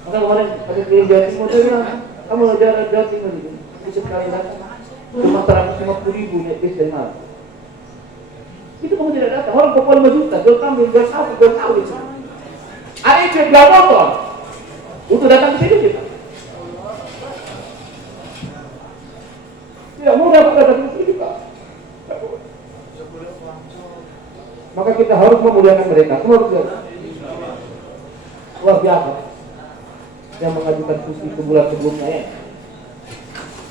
Maka kemarin ada di Jawa Timur itu bilang, kamu jalan Jawa Timur itu, bisa sekali datang. Cuma 150.000 net bis dari mana? Itu kamu tidak datang. Orang Papua 5 juta, jual kambing, jual sapi, jual sawit. Ada yang jual motor untuk datang ke sini kita. Tidak mudah datang ke sini Pak. Maka kita harus memuliakan mereka. Semua luar biasa. Yang mengajukan cuti sebulan sebelumnya ya.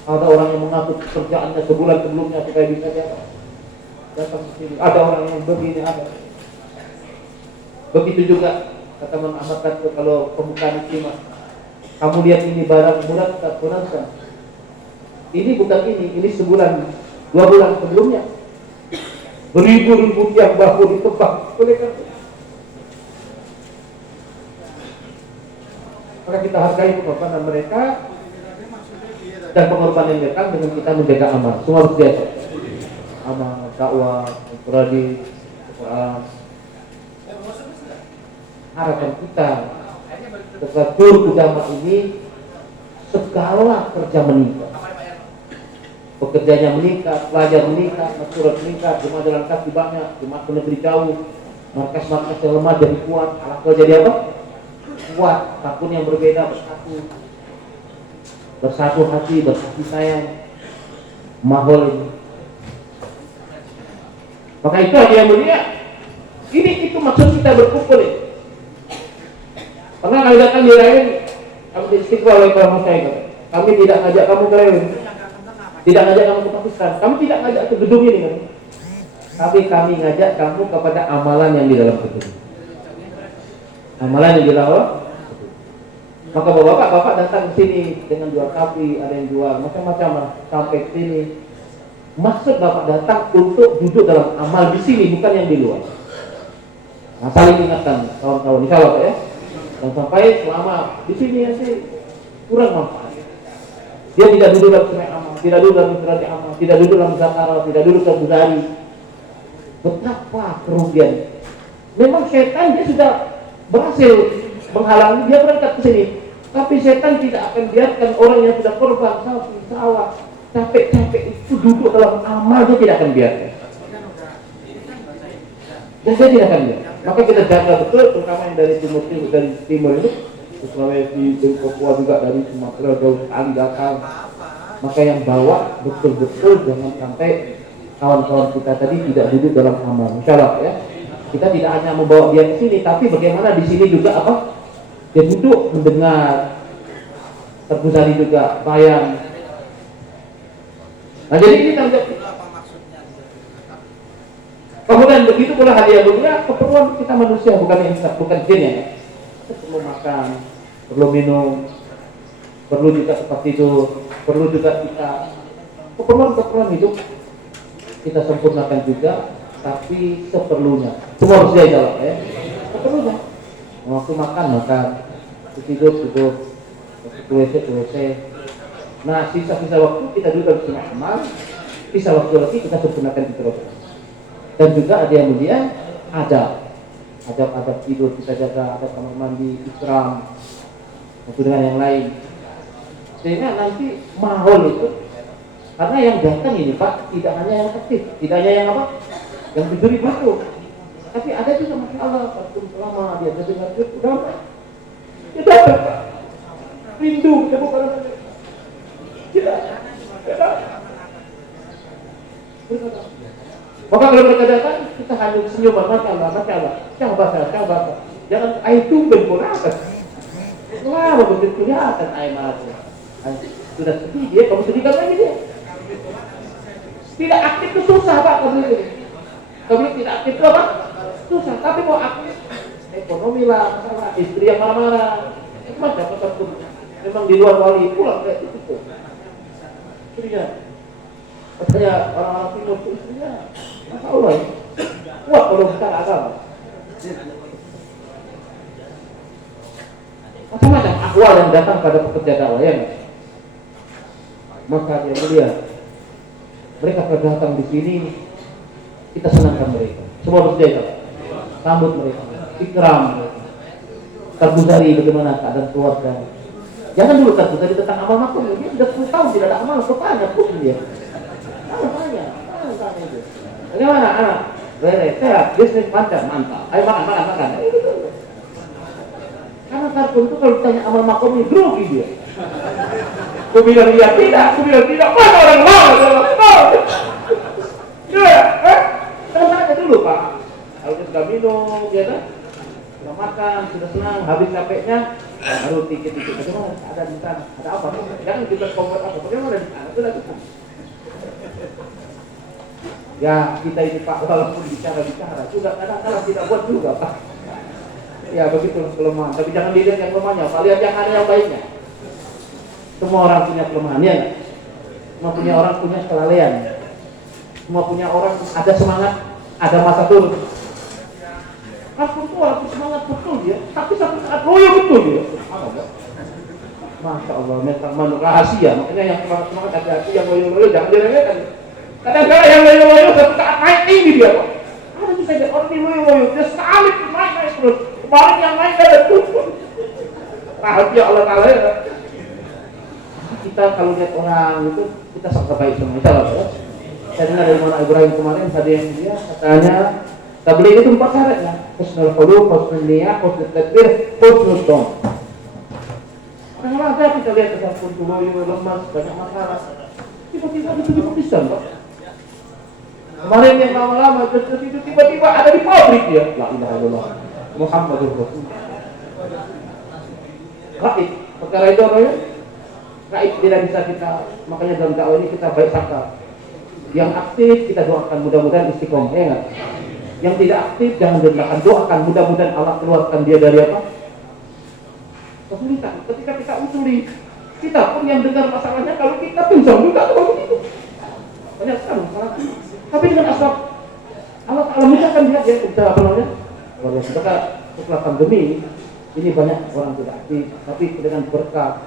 Ada orang yang mengatur pekerjaannya sebulan sebelumnya supaya bisa datang ke sini. Ada orang yang begini ada. Begitu juga kata Ahmad kata kalau pembukaan istimewa. Kamu lihat ini barang murah tak kurangkan. Ini bukan ini sebulan 2 bulan sebelumnya. Beribu-ribu tiang bahu ditebang oleh karena maka kita hargai pengorbanan mereka dan pengorbanan mereka dengan kita menjaga amal. Semua harus biasa. Amal, dakwah, radis, Quran. Harapan kita kepada agama ini segala kerja meningkat. Pekerjanya meningkat, pelajar meningkat, masyarakat meningkat, jemaah jalan kaki banyak, jemaah ke negeri jauh, markas-markas yang lemah jadi kuat, akal jadi apa? Kuat, takun yang berbeda bersatu hati, bersatu sayang, mahal ini. Maka itu yang mulia. Itu maksud kita berkumpul ini. Pernah kami datang di Rain, kami istiqlal oleh para masyarakat. Kami tidak ngajak kamu ke Rain, tidak ngajak kamu ke Pakistan, kami tidak ngajak ke gedung ini kan? Tapi kami ngajak kamu kepada amalan yang di dalam gedung. Amalan yang di dalam. Maka bapak datang ke sini dengan jual sapi, ada yang jual macam-macam sampai ke sini. Maksud bapak datang untuk duduk dalam amal di sini, bukan yang di luar. Nah, saling ingatkan kawan-kawan, insya Allah ya. Dan sampai selama di sini sih kurang manfaat. Dia tidak duduk dalam sungai amal, tidak duduk dalam istirahat amal, tidak duduk dalam zakara, tidak duduk dalam budari. Betapa kerugian. Memang setan dia sudah berhasil menghalangi dia berangkat ke sini. Tapi setan tidak akan biarkan orang yang sudah korban sapi, sawah, capek-capek itu duduk dalam amal, dia tidak akan biarkan. Dan dia tidak akan biarkan. Maka kita jaga betul, terutama yang dari timur ini, di Sulawesi, dari Papua juga, dari Sumatera jauh sekali datang. Maka yang bawa betul-betul jangan sampai kawan-kawan kita tadi tidak duduk dalam amal. Insya Allah ya. Kita tidak hanya membawa dia ke sini, tapi bagaimana di sini juga apa? Dia duduk mendengar, terpusat juga bayang. Nah jadi ini tanggung jawab. Kemudian begitu pula hadiah dunia, keperluan kita manusia, bukan insan, bukan jin ya. Kita perlu makan, perlu minum, perlu juga tempat tidur, perlu juga kita keperluan hidup kita sempurnakan juga, tapi seperlunya. Semua harus dia jawab ya. Seperlunya. Waktu makan, tidur, waktu WC. Nah, sisa-sisa waktu kita juga harus amal, sisa waktu lagi kita sempurnakan di terus. Dan juga ada yang mulia, adab tidur kita jaga, adab kamar mandi, ikram, waktu dengan yang lain. Sehingga nanti mahal itu, karena yang datang ini Pak, tidak hanya yang aktif, tidak hanya yang apa, yang diberi buku. Tapi ada juga masalah, waktu selama dia dengar itu, udah apa? Dia dapat Pak, rindu, kita bukan tidak. Maka kalau mereka datang, kita hanya senyum, masyaallah. Coba. Jangan air tumben pun atas. Lama begitu kelihatan air mata. Sudah sedih dia, kamu sedihkan lagi dia. Tidak aktif itu susah Pak Kamu tidak aktif itu apa? Susah, tapi mau aktif ekonomi lah, masalah istri yang marah-marah. Cuma dapat pun memang di luar wali pulang kayak itu. Istrinya, katanya orang-orang timur itu istrinya, Masya Allah ya. Kuat kalau bicara agama. Macam-macam akwal yang datang pada pekerja dakwah ya. Maka yang mulia, mereka datang di sini, kita senangkan mereka. Semua bersedia, sambut mereka, ikram. Targuzari bagaimana keadaan keluarga. Jangan dulu targuzari tentang amal maklum. Dia sudah 10 tahun tidak ada amal, kepanya pun dia. Tanya itu. Bagaimana anak? Beres, sehat, bisnis mantap. Ayo makan. Karena Tarkun itu kalau ditanya amal maklum ini grogi dia. Aku bilang tidak. Mana orang lain? Ya, tanya dulu Pak. Kalau kita sudah minum, ya kan? Sudah makan, sudah senang, habis capeknya, baru dikit-dikit. Bagaimana ada di sana? Ada apa? Jangan kita kompor apa? Bagaimana di sana? Sudah cukup. Ya kita ini Pak, walaupun bicara juga kadang-kadang tidak buat juga Pak. Ya begitu kelemahan. Tapi jangan dilihat yang lemahnya, Pak. Lihat yang ada yang baiknya. Semua orang punya kelemahan, ya nggak? Semua punya orang punya kelalaian. Semua punya orang ada semangat, ada masa turun. Kan itu walaupun semangat betul dia, tapi satu saat loyo betul dia. Masya Allah, memang rahasia. Makanya yang semangat hati-hati, yang loyo jangan diremehkan. Kadang-kadang yang loyo satu saat naik tinggi dia. Ada tuh saya lihat orang ini loyo, dia salib naik terus. Kemarin yang naik ada turun. Rahasia Allah Taala ya. Kita kalau lihat orang itu kita sangat baik semua. Ya. Saya dengar dari mana Ibrahim kemarin tadi yang dia katanya tabligh itu 4 syaratnya. Husnul khuluq, husnul niyah, husnul tadbir, husnul shom. Kadang-kadang kita lihat ada pun loyo, lemas, banyak masalah. Tiba-tiba itu pisang, Pak. Kemarin yang lama-lama itu tiba-tiba ada di pabrik dia. La ilaha illallah. Muhammadur Rasulullah. Raib, perkara itu apa ya? Raib tidak bisa kita, makanya dalam dakwah ini kita baik sangka. Yang aktif kita doakan mudah-mudahan istiqomah, ya enggak? Yang tidak aktif jangan doakan, doakan mudah-mudahan Allah keluarkan dia dari apa? Kesulitan. Ketika kita usuli, kita pun yang dengar masalahnya kalau kita pincang juga kalau begitu. Banyak sekali masalah. Tapi dengan asal Allah Taala mudahkan dia bisa apa namanya? Luar biasa. Setelah pandemi ini banyak orang tidak aktif, tapi dengan berkah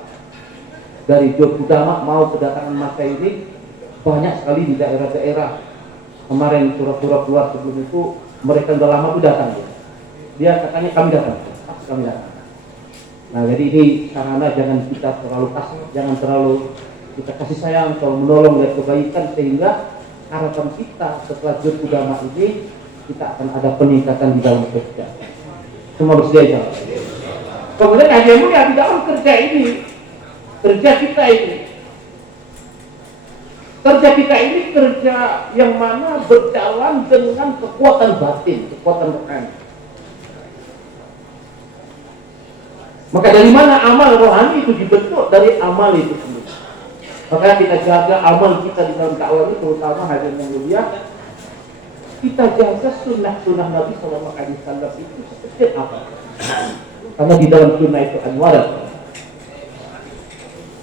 dari Jod Udama mau kedatangan masa ini banyak sekali di daerah-daerah. Kemarin surah-surah keluar sebelum itu mereka sudah lama itu datang dia katanya kami datang. Nah jadi ini sarana jangan kita terlalu kasar, jangan terlalu kita kasih sayang, kalau menolong dan kebaikan sehingga harapan kita setelah Jod Udama ini kita akan ada peningkatan di dalam kerja. Semua bersedia. Kemudian kajianmu ya di dalam kerja ini, kerja kita ini kerja yang mana berjalan dengan kekuatan batin, kekuatan rohani. Maka dari mana amal rohani itu dibentuk dari amal itu sendiri. Maka kita jaga amal kita di dalam dakwah ini, terutama hadirin yang mulia, kita jaga sunnah Nabi Sallallahu Alaihi Wasallam itu seperti apa? Karena di dalam sunnah itu anwar.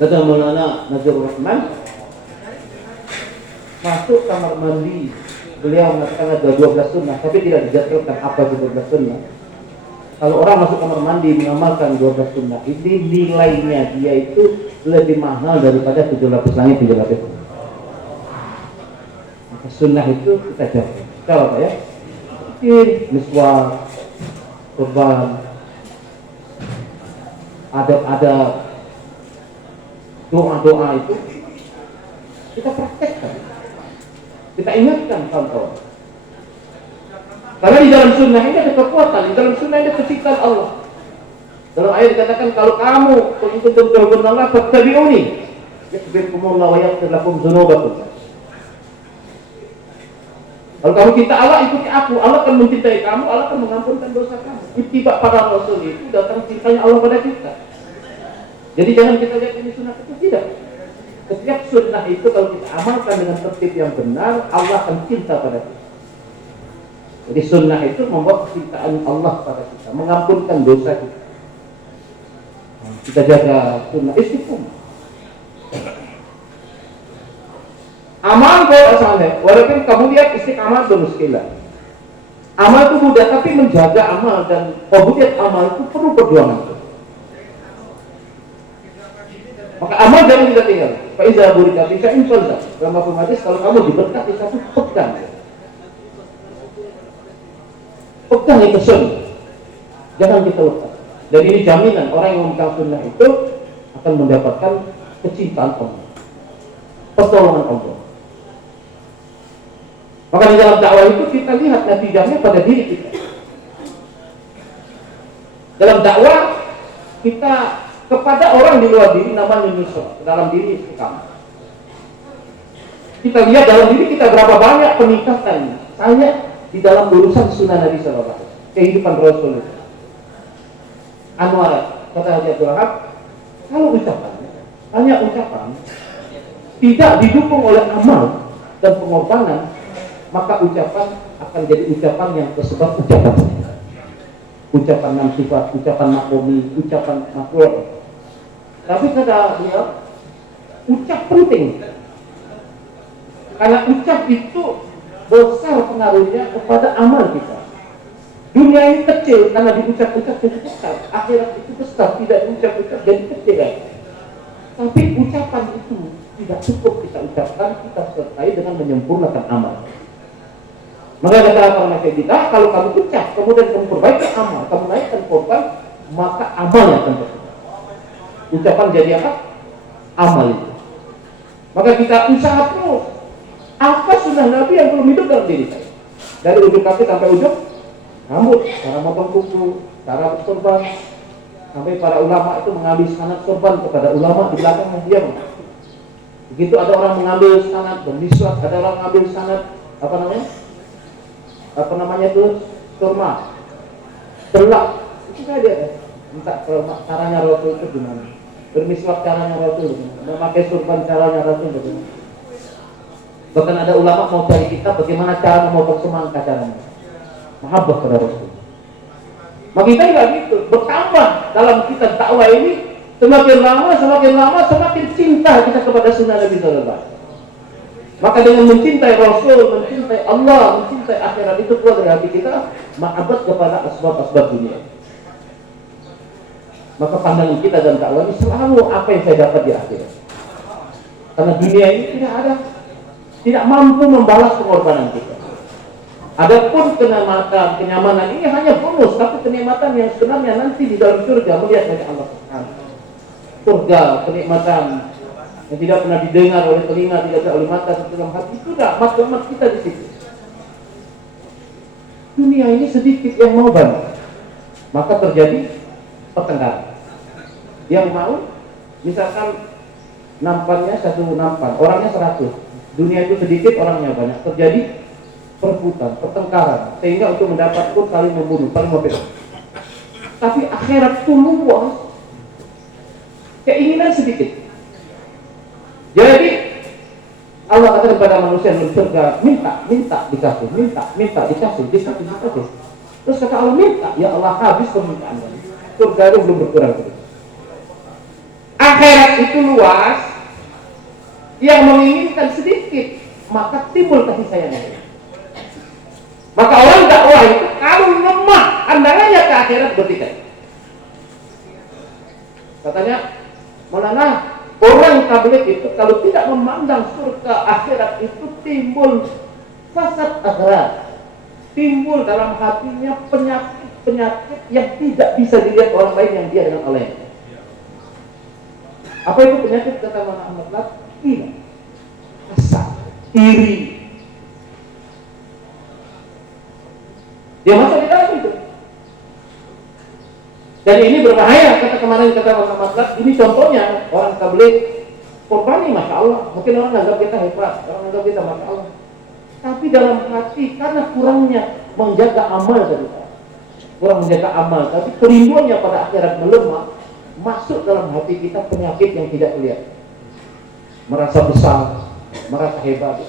Kata Maulana Nazirul Rahman, masuk kamar mandi, beliau mengatakan ada 12 sunnah, tapi tidak dijelaskan apa itu 12 sunnah. Kalau orang masuk kamar mandi mengamalkan 12 sunnah, ini nilainya dia itu lebih mahal daripada 7 lapis langit, 7 lapis. Maka sunnah itu kita jaga. Kalau apa ya? Miswak, kurban, adab-adab, doa-doa itu kita praktekkan. Kita ingatkan kawan-kawan. Karena di dalam sunnah ini ada kekuatan, di dalam sunnah ini ada kecintaan Allah. Dalam ayat dikatakan kalau kamu untuk benar-benar fattabi'uni yaghfirkumullahu wa yaghfir lakum dzunubakum. Kalau kamu cinta Allah, ikuti aku. Allah akan mencintai kamu, Allah akan mengampunkan dosa kamu. Ittiba pada Rasul itu datang cintanya Allah pada kita. Jadi jangan kita lihat ini sunnah itu, tidak. Setiap sunnah itu kalau kita amalkan dengan tertib yang benar, Allah akan cinta pada kita. Jadi sunnah itu membawa kecintaan Allah pada kita, mengampunkan dosa kita. Kita jaga sunnah istiqomah. Amal boleh asalnya, walaupun kamu lihat istiqamah itu muskilah. Amal itu mudah, tapi menjaga amal dan kemudian amal itu perlu perjuangan. Maka amal jangan kita tinggal. Faiza burika fi syai'in falzam. Dalam mafhum hadis, kalau kamu diberkati satu, pegang. Pegang itu sunnah. Jangan kita lepas. Dan ini jaminan orang yang memegang sunnah itu akan mendapatkan kecintaan Allah, pertolongan Allah. Maka di dalam dakwah itu kita lihat natijahnya pada diri kita. Dalam dakwah kita kepada orang di luar diri namanya nusra, dalam diri istiqamah. Kita lihat dalam diri kita berapa banyak peningkatan hanya di dalam urusan sunnah Nabi SAW, kehidupan Rasul. Anwar, kata Haji Abdul Wahab, kalau ucapan, hanya ucapan tidak didukung oleh amal dan pengorbanan, maka ucapan akan jadi ucapan yang tersebar ucapan yang sifat, ucapan makomi, ucapan makhluk. Tapi kata dia, ucap penting, karena ucap itu besar pengaruhnya kepada amal kita. Dunia ini kecil karena diucap-ucap jadi besar, akhirat itu besar, tidak diucap-ucap jadi kecil. Tapi ucapan itu tidak cukup kita ucapkan, kita sertai dengan menyempurnakan amal. Maka kata para nabi kita, kalau kamu ucap, kemudian kamu perbaiki amal, kamu naikkan korban, maka amal yang akan berkembang. Ucapan jadi apa? Amal itu. Maka kita usaha terus. Apa sunnah Nabi yang belum hidup dalam diri saya? Dari ujung kaki sampai ujung rambut, cara motong kuku, cara bersorban, sampai para ulama itu mengambil sanad sorban kepada ulama di belakangnya dia. Begitu ada orang mengambil sanad bermiswak, ada orang mengambil sanad apa namanya itu kurma, telak, itu dia minta caranya Rasul itu gimana, bermiswak caranya Rasul gimana, memakai sorban caranya Rasul gimana. Bahkan ada ulama mau cari kita bagaimana cara memotong semangka caranya, mahabbah kepada Rasul. Maka kita juga gitu, bertambah dalam kita dakwah ini, semakin lama semakin cinta kita kepada sunnah Nabi SAW. Maka dengan mencintai Rasul, mencintai Allah, mencintai akhirat itu keluar dari hati kita, mahabbat kepada asbab-asbab dunia. Maka pandangan kita dalam dakwah ini selalu apa yang saya dapat di akhirat. Karena dunia ini tidak mampu membalas pengorbanan kita. Adapun kenyamanan ini hanya bonus, tapi kenikmatan yang sebenarnya nanti di dalam surga melihat wajah Allah Subhanahu. Surga, kenikmatan yang tidak pernah didengar oleh telinga, tidak ada oleh mata, dalam hati, itu dah maklumat kita di situ. Dunia ini sedikit yang mau banyak, maka terjadi pertengkaran. Yang mau, misalkan nampannya satu nampan, orangnya 100, dunia itu sedikit, orangnya banyak, terjadi perebutan, pertengkaran, sehingga untuk mendapat pun saling membunuh, saling membunuh. Tapi akhirat itu luas, keinginan sedikit. Jadi Allah kata kepada manusia di surga, minta dikasih, minta dikasih. Terus kata Allah, minta, ya Allah habis permintaan. Surga itu belum berkurang terus. Akhirat itu luas, yang menginginkan sedikit, maka timbul kasih sayang. Maka orang dakwah itu kalau lemah pandangannya ke akhirat bertikai. Katanya, Maulana, orang tabligh itu kalau tidak memandang surga akhirat itu timbul fasad akhirat, timbul dalam hatinya penyakit yang tidak bisa dilihat orang lain yang dia dengan oleh. Apa itu penyakit kata Muhammad? Iri, hasad, iri. Dia masuk di dalam itu. Dan ini berbahaya, kata Muhammad. Ini contohnya orang tabligh korbani, masya Allah. Mungkin orang anggap kita hebat, orang anggap kita masya Allah. tapi dalam hati karena kurangnya menjaga amal tadi, kurang menjaga amal, tapi kerinduannya pada akhirat melemah, masuk dalam hati kita penyakit yang tidak terlihat, merasa besar, merasa hebat.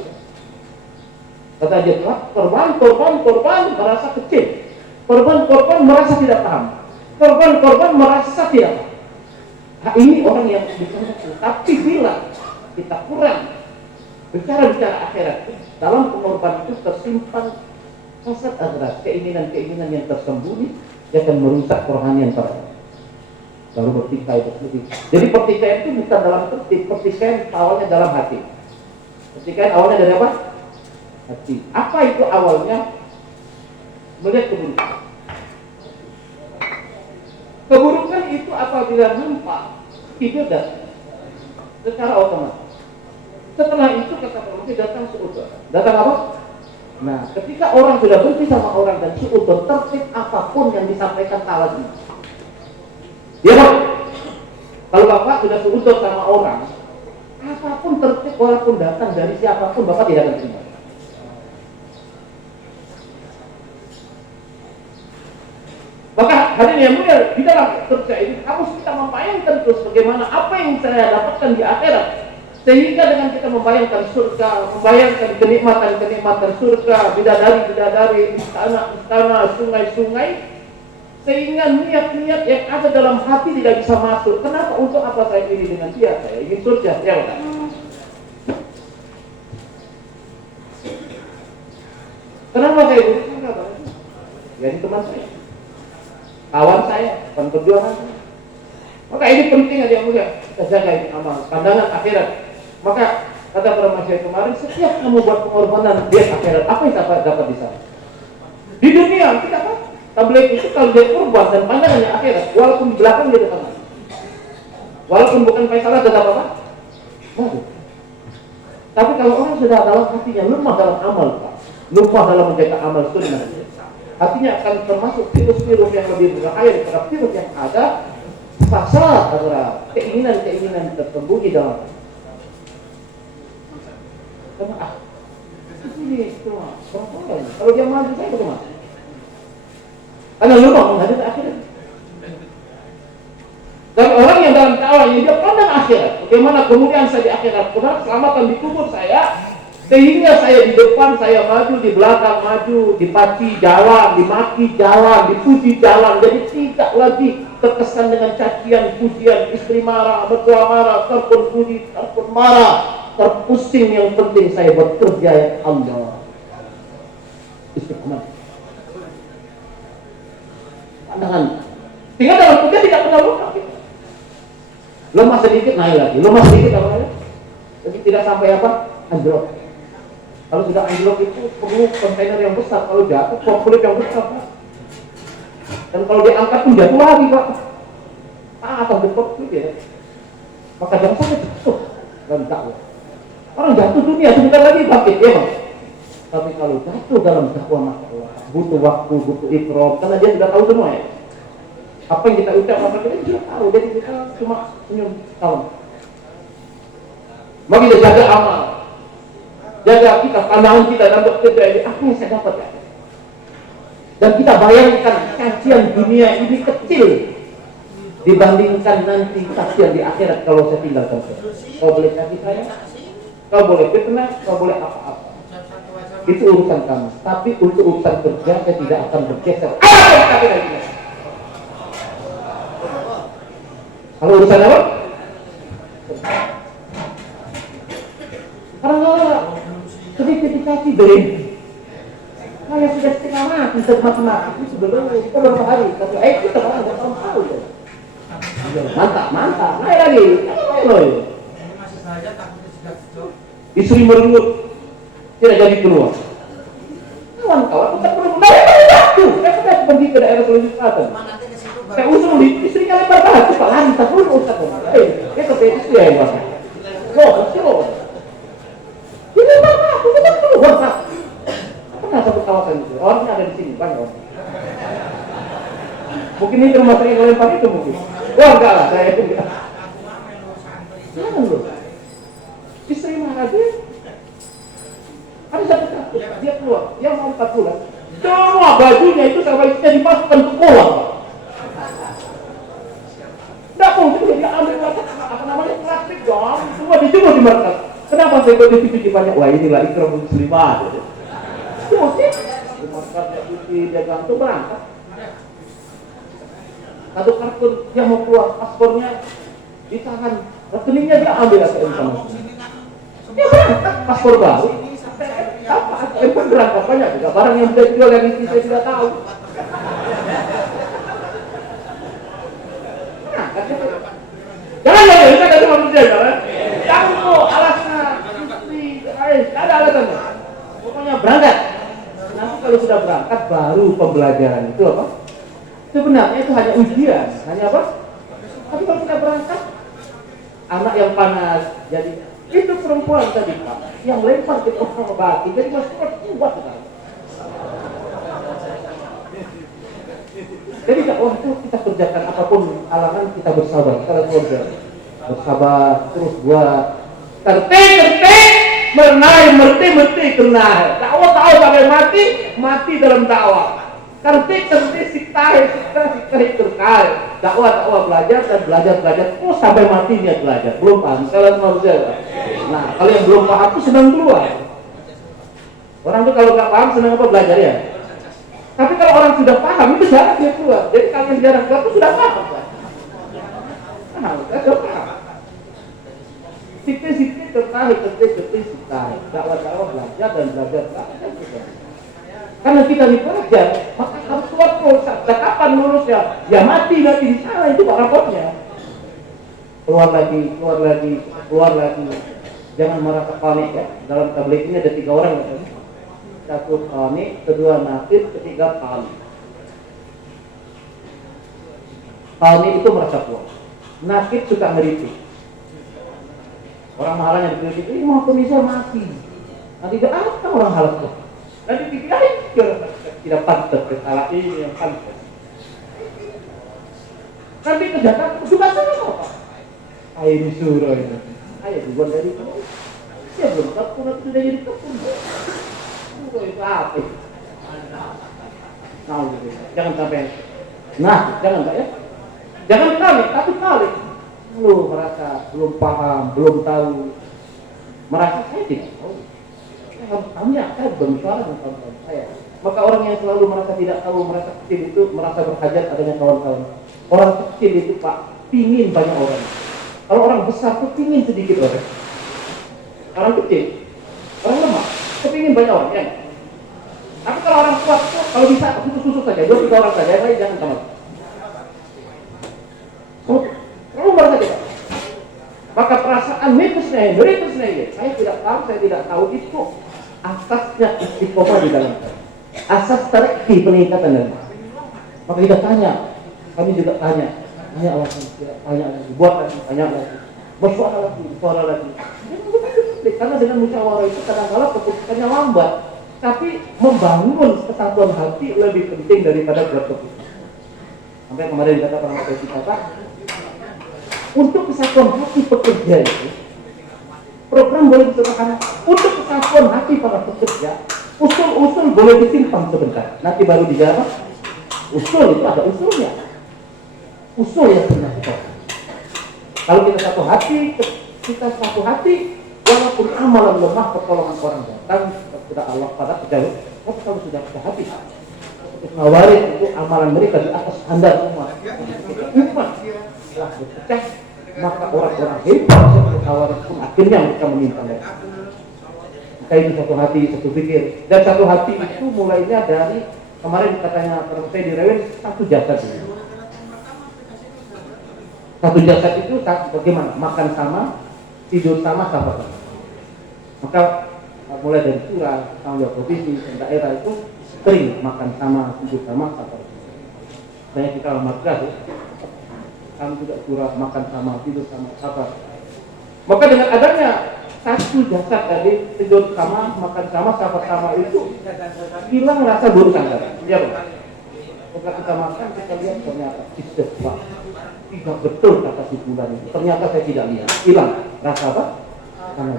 Kata dia, korban merasa kecil, korban merasa tidak paham, korban merasa tidak paham. Nah, ini orang yang bicara. Tapi bila kita kurang bicara akhirat, dalam pengorbanan itu tersimpan hasad akhirat, keinginan-keinginan yang tersembunyi yang akan merusak kerohanian para baru bertikai. Jadi pertikaian itu bukan dalam tertib, pertikaian awalnya dalam hati. Pertikaian awalnya dari apa? Hati. Apa itu awalnya? Melihat keburukan. Keburukan itu apabila nampak, itu datang secara otomatis. Setelah itu kata Rasul datang suudzon. Datang apa? Nah, ketika orang sudah benci sama orang dan suudzon, tertib apapun yang disampaikan salah ini. Ya Pak, kalau Bapak sudah suudzon sama orang, apapun tertib walaupun datang dari siapapun, Bapak tidak akan terima. Maka hadirin yang mulia, di dalam kerja ini harus kita membayangkan terus bagaimana apa yang saya dapatkan di akhirat, sehingga dengan kita membayangkan surga, membayangkan kenikmatan surga, bidadari, istana, sungai, sehingga niat-niat yang ada dalam hati tidak bisa masuk. Kenapa? Untuk apa saya ini dengan dia? Saya ingin surga, ya Pak. Kenapa saya ingin surga? Ya ini teman saya, kawan saya, teman perjuangan saya. Maka ini penting ya yang mulia, kita jaga ini amal, pandangan akhirat. Maka kata para masyarakat kemarin, setiap kamu buat pengorbanan dia akhirat, apa yang dapat di sana? Di dunia kita apa? Tabligh itu kalau dia korban dan pandangannya akhirat, walaupun di belakang dia tetap mati. Walaupun bukan Faisalah tetap apa? Mati. Tapi kalau orang sudah dalam hatinya lemah dalam amal, Pak, lupa dalam menjaga amal sunnah, hatinya akan termasuk virus-virus yang lebih berbahaya daripada virus yang ada, fasad adalah keinginan-keinginan tersembunyi dalam hati. Karena ini cuma kalau dia maju saya bagaimana? Karena lupa menghadapi akhirat. Dan orang yang dalam dakwahnya dia pandang akhirat, bagaimana kemudian saya di akhirat, bagaimana keselamatan di kubur saya, sehingga saya di depan saya maju, di belakang maju, dipaci jalan, dimaki jalan, dipuji jalan, jadi tidak lagi terkesan dengan cacian, pujian, istri marah, mertua marah, terpun puji, terpun marah, terpusing. Yang penting saya bekerja ya Allah. Istiqomah. Pandangan. Sehingga dalam kerja tidak pernah lupa. Lemah sedikit naik lagi, lemah sedikit apa lagi? Jadi tidak sampai apa? Anjlok. Kalau sudah anjlok itu perlu kontainer yang besar, kalau jatuh forklift yang besar, Pak. Dan kalau diangkat pun jatuh lagi, Pak. Atau betul ya. Maka jangan sampai jatuh dalam dakwah. Orang jatuh dunia sebentar lagi bangkit, ya Pak. Tapi kalau jatuh dalam dakwah, Masya Allah, butuh waktu, butuh ikrar, karena dia sudah tahu semua ya. Apa yang kita ucapkan kita sudah tahu, jadi kita cuma senyum tahun. Maka kita jaga amal, jaga kita, pandangan kita dalam bekerja ini, apa yang saya dapat ya? Dan kita bayangkan kajian dunia ini kecil dibandingkan nanti kajian di akhirat kalau saya tinggalkan saya. Kau boleh kasih saya, kau boleh fitnah, kau boleh apa-apa. Itu urusan kamu. Tapi untuk urusan kerja saya tidak akan bergeser. Kalau urusan apa? Karena sedikit dikasih berhenti. Saya sudah setengah mati, mati itu sebelum kita berapa hari. Tapi kita malah nggak tahu. Mantap. Naik lagi. Istri merengut, tidak jadi keluar. Kawan-kawan bukan perlu jatuh. Saya sudah pergi ke daerah Sulawesi Selatan. Saya usul istrinya lebar banget, cepat lari, tak perlu Ustaz. Dia ke istri ya, Pak. Loh. Ini apa? Kita keluar, Pak. Pernah satu kawasan itu, orangnya ada di sini, banyak orang. Mungkin ini rumah saya yang lempar itu mungkin. Wah, enggak lah, saya itu enggak. Jangan loh. Istri mana dia? Ada satu takut. markas. Kenapa saya ikut cuci banyak? Wah inilah ikram muslimah. Oke, markasnya cuci, dia gantung berangkat. Satu kartun yang mau keluar paspornya ditahan, rekeningnya dia ambil ATM sama. Dia berangkat paspor baru. Apa ATM pun berangkat banyak juga. Barang yang sudah dijual yang ini saya tidak tahu. Jangan ya, kita kasih manusia kan? Jangan kok alasnya, istri, ada alasannya. Pokoknya berangkat. Nanti kalau sudah berangkat baru pembelajaran itu apa? Sebenarnya itu hanya ujian, hanya apa? Tapi kalau sudah berangkat, anak yang panas, jadi itu perempuan tadi Pak, yang lempar ke orang batu, jadi masih kuat kan? Jadi dakwah itu kita kerjakan apapun halangan kita bersabar, kita keluarga bersabar terus buat tertik merti kena dakwah tahu sampai mati dalam dakwah tertik siktai terkai dakwah belajar dan belajar terus sampai matinya belajar belum paham kalian manusia. Nah kalau yang belum paham itu senang keluar orang itu kalau nggak paham senang apa belajar ya. Tapi kalau orang sudah paham itu jarang dia keluar. Jadi kalau yang jarang keluar itu sudah paham kan? Sudah paham. Sikit-sikit tertarik, tertarik. Dakwah belajar dan belajar. Karena kita dipelajar, maka harus keluar terus. Kapan lurusnya? Ya mati di sana itu pak rapotnya. Keluar lagi. Jangan merasa panik ya. Dalam tabligh ini ada 3 orang ya. Satu panik, kedua nakid, ketiga panik. Panik itu merasa kuat. Nakid suka ngeritik. Orang mahalanya dikritik, ini mau bisa mati. Nanti dia apa orang halal tuh? Nanti dikirain tidak pantas, salah ini yang pantas. Nanti kejahatan suka sama apa? Ayo disuruh ini. Ayo dibuat dari itu. Dia belum tahu nanti sudah jadi kepun. Itu apa? Nah, jangan sampai. Nah, jangan Pak ya. Jangan panik, tapi panik. Lu merasa belum paham, belum tahu. Merasa saya tidak tahu. Saya harus tanya, saya berbicara dengan kawan-kawan saya. Maka orang yang selalu merasa tidak tahu, merasa kecil itu merasa berhajat adanya kawan-kawan. Orang kecil itu Pak, pingin banyak orang. Kalau orang besar tuh pingin sedikit orang. Orang kecil, orang lemah, kepingin banyak orang ya. Tapi kalau orang kuat tuh, kalau bisa susuk saja, 2-3 orang saja, baik jangan sama. Kamu merasa tidak? Maka perasaan mitusnya, saya tidak paham, saya tidak tahu itu asasnya istiqomah di dalam saya. Asas tarikhi peningkatan dalam. Maka kita tanya, kami juga tanya lagi, buat lagi, tanya lagi, bersuara lagi. Karena dengan musyawarah itu kadang-kadang keputusannya lambat, tapi membangun kesatuan hati lebih penting daripada gerak keputusan. Sampai kemarin kata orang kita Pak, untuk kesatuan hati pekerja itu, program boleh disederhanakan. Untuk kesatuan hati para pekerja, usul-usul boleh disimpan sebentar. Nanti baru dijawab. Usul itu ada usulnya. Usul yang benar. Kalau kita satu hati, walaupun amalan lemah, pertolongan orang datang, sudah Allah pada kejauh. Tapi kalau sudah hati, Khawarij itu amalan mereka di atas standar semua. Umat telah berpecah, maka orang-orang hebat seperti Khawarij pun akhirnya mereka meminta mereka. Maka itu satu hati, satu pikir. Dan satu hati itu mulainya dari kemarin katanya kalau saya direwel satu jasad itu. Satu jasad itu bagaimana? Makan sama, tidur sama, sama. Maka mulai dari surah, tanggung jawab provinsi, daerah itu sering makan sama, tidur sama, sama. Banyak kita madrasah ya. Kami juga surah, makan sama, tidur sama, sabar. Maka dengan adanya satu jasad tadi, tidur sama, makan sama, sabar sama itu hilang rasa buruk sangka. Ya Pak. Setelah kita makan, kita lihat ternyata tidak tidak betul kata si bulan itu. Ternyata saya tidak lihat, hilang rasa apa? Karena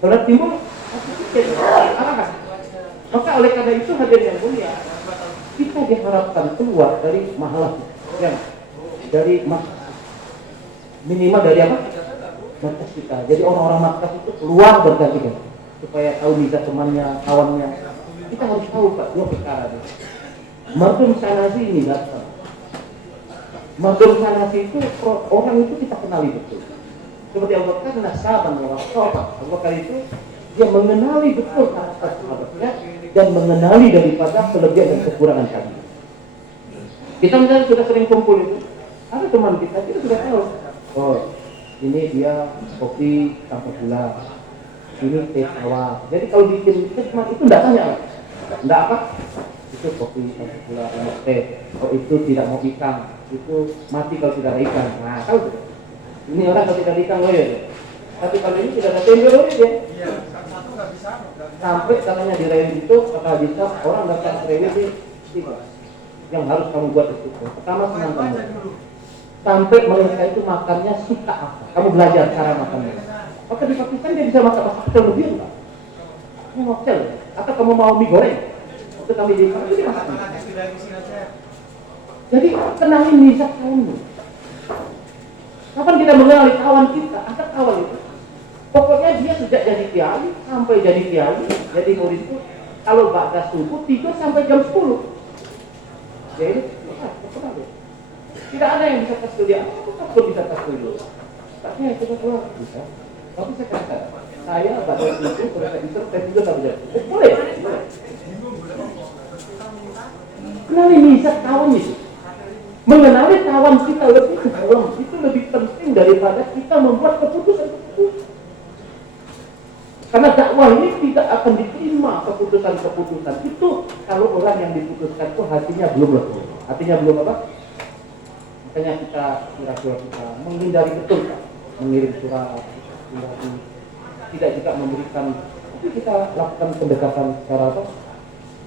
kalau timbul, arahan. Maka oleh karena itu hadirin yang mulia, kita diharapkan keluar dari mahalah yang dari minimal dari apa? markas kita. Jadi orang-orang markas itu keluar berganti-ganti supaya tahu bisa temannya, kawannya. Kita harus tahu Pak, dua perkara ini. Mardum Sanasi ini datang. Mardum Sanasi itu orang itu kita kenali betul. Seperti Abu Bakar nasaban orang sahabat. Abu Bakar itu dia mengenali betul karakter sahabatnya dan mengenali daripada kelebihan dan kekurangan kami. Kita misalnya sudah sering kumpul itu, ada teman kita sudah tahu. Oh, ini dia kopi tanpa gula, ini teh tawar. Jadi kalau bikin teman itu tidak tanya, tidak apa? Itu kopi tanpa gula, ini teh. Oh itu tidak mau ikan, itu mati kalau tidak ada ikan. Nah, tahu. Ini orang kalau tidak ada ikan, oh ya. Tapi kalau ini tidak ada tempe, oh ya. Sampai katanya di rewi itu kata bisa orang datang ke rewi di tiga. Yang harus kamu buat itu. Pertama senang kamu. Sampai mereka itu makannya suka apa? Kamu belajar cara makannya. Maka di Pakistan dia bisa makan masak pecel lebih enggak? Kamu mau pecel? Atau kamu mau mie goreng? Waktu kami di Pakistan itu masak. Jadi kenalin misal kamu. Kapan kita mengenali kawan kita? Ada kawan itu. Pokoknya dia sejak jadi kiai sampai jadi kiai, jadi murid itu kalau ba'da subuh tidur sampai jam 10. Jadi tidak ada yang bisa tas dia. Aku takut bisa tas dulu. Tapi itu keluar bisa. Tapi saya kata, saya ba'da subuh terus saya tidur sampai jam 10. Boleh. Kenali misal kawan itu. Mengenali kawan kita lebih dalam itu lebih penting daripada kita membuat keputusan-keputusan. Karena dakwah ini tidak akan diterima keputusan-keputusan itu kalau orang yang diputuskan itu hatinya belum lepas. Hatinya belum apa? Makanya kita kira-kira kita menghindari betul Pak, mengirim surat, tidak juga memberikan. Tapi kita lakukan pendekatan secara apa?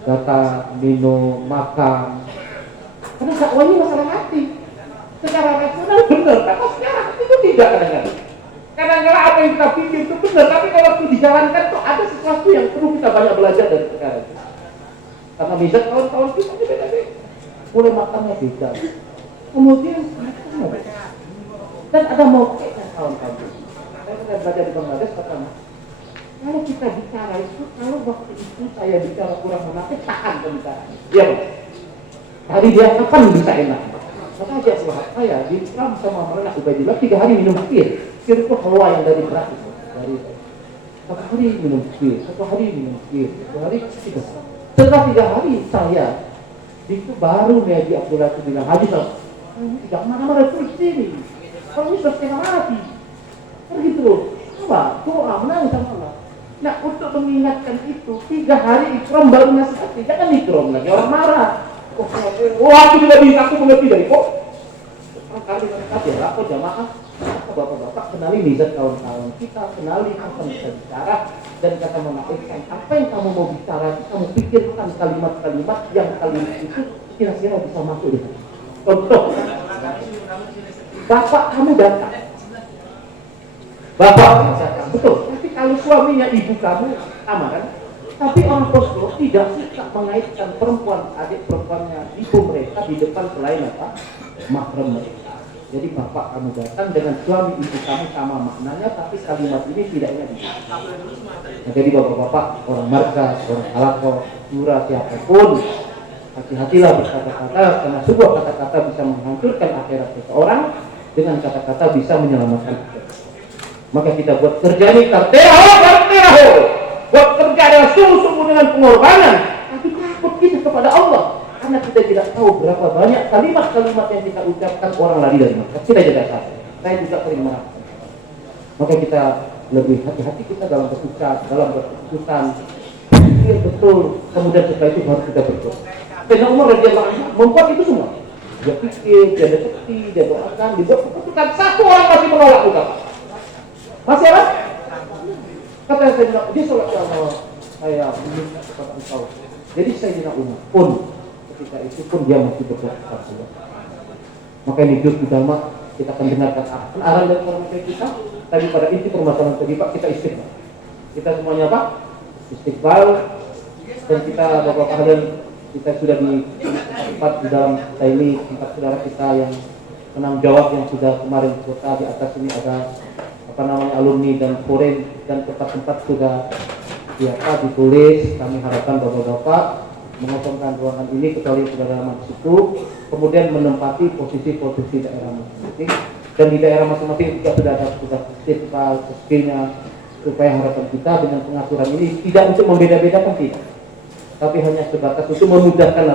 Data, minum, makan. Karena dakwah ini masalah hati. Secara rasional benar, tapi secara hati itu tidak kadang-kadang. Kadang-kadang apa yang kita pikir itu benar, tapi kalau itu dijalankan itu ada sesuatu yang perlu kita banyak belajar dari sekarang. Karena bisa kawan-kawan kita beda-beda. Mulai makannya beda. Kemudian makannya beda. Dan ada mauqifnya kawan-kawan. Saya pernah belajar di Bangladesh katanya. Kalau kita bicara itu, kalau waktu itu saya bicara kurang menafik, tahan pembicaraan. Iya Pak. Hari dia kapan bisa enak? Maka aja saya di Islam sama mereka Ubaidillah 3 hari minum bir. Bir itu halwa yang dari beras itu. Dari 1 hari minum bir, 1 hari minum bir, 1 hari 3. Setelah 3 hari saya itu baru Nabi Abdullah itu bilang Haji tidak marah-marah terus sini. Kalau ini sudah setengah mati. Pergi terus. Apa? Doa menangis sama Allah. Nah untuk mengingatkan itu 3 hari ikram baru nasihati. Jangan ikram lagi orang marah. Aku tidak bisa, aku mengerti dari kok. Kali ya, aku jamaah, bapak-bapak kenali mizat kawan-kawan kita, kenali apa yang bisa bicara dan kata menaikkan apa yang kamu mau bicara, kamu pikirkan kalimat-kalimat yang kalimat itu kira-kira bisa masuk di sana. Contoh, bapak kamu datang, bapak datang, betul. Tapi kalau suaminya ibu kamu sama kan? Tapi orang Oslo tidak suka mengaitkan perempuan adik perempuannya ibu mereka di depan selain apa? Mahram mereka. Jadi bapak kamu datang dengan suami ibu kamu sama maknanya, tapi kalimat ini tidak ingat. Nah, jadi bapak-bapak, orang markas, orang alako, surah siapapun, hati-hatilah berkata-kata karena sebuah kata-kata bisa menghancurkan akhirat seseorang, dengan kata-kata bisa menyelamatkan akhirat. Maka kita buat kerja ini karteraho. Buat kerja adalah sungguh-sungguh dengan pengorbanan, tapi takut kita kepada Allah, karena kita tidak tahu berapa banyak kalimat-kalimat yang kita ucapkan orang lari dari maka kita jaga satu. Saya juga sering merasakan. Maka kita lebih hati-hati kita dalam berucap, dalam berkeputusan. Pikir betul, kemudian setelah itu harus kita berdoa. Sayyidina Umar radhiyallahu anhu membuat itu semua. Dia pikir, dia dekati, dia doakan, dibuat keputusan. Satu orang masih menolak ucapan. Masih apa? Kata Sayyidina, dia sholat ya Allah, saya meminta kepada engkau. Jadi Sayyidina Umar pun ketika itu pun dia masih berdoa kepada Allah. Maka ini juz utama kita akan dengarkan arahan dari orang kita. Tapi pada inti permasalahan tadi Pak, kita istighfar. Kita semuanya Pak istighfar, dan kita Bapak Ahlan kita sudah di tempat di dalam kita ini tempat saudara kita yang menang jawab yang sudah kemarin kota di atas ini ada alumni dan foren dan tempat-tempat sudah ditulis. Kami harapkan bapak-bapak mengosongkan ruangan ini kecuali sudah dalam di situ, kemudian menempati posisi-posisi daerah masing-masing, dan di daerah masing-masing juga sudah ada tugas skillnya, supaya harapan kita dengan pengaturan ini tidak untuk membeda-bedakan, tidak, tapi hanya sebatas untuk memudahkan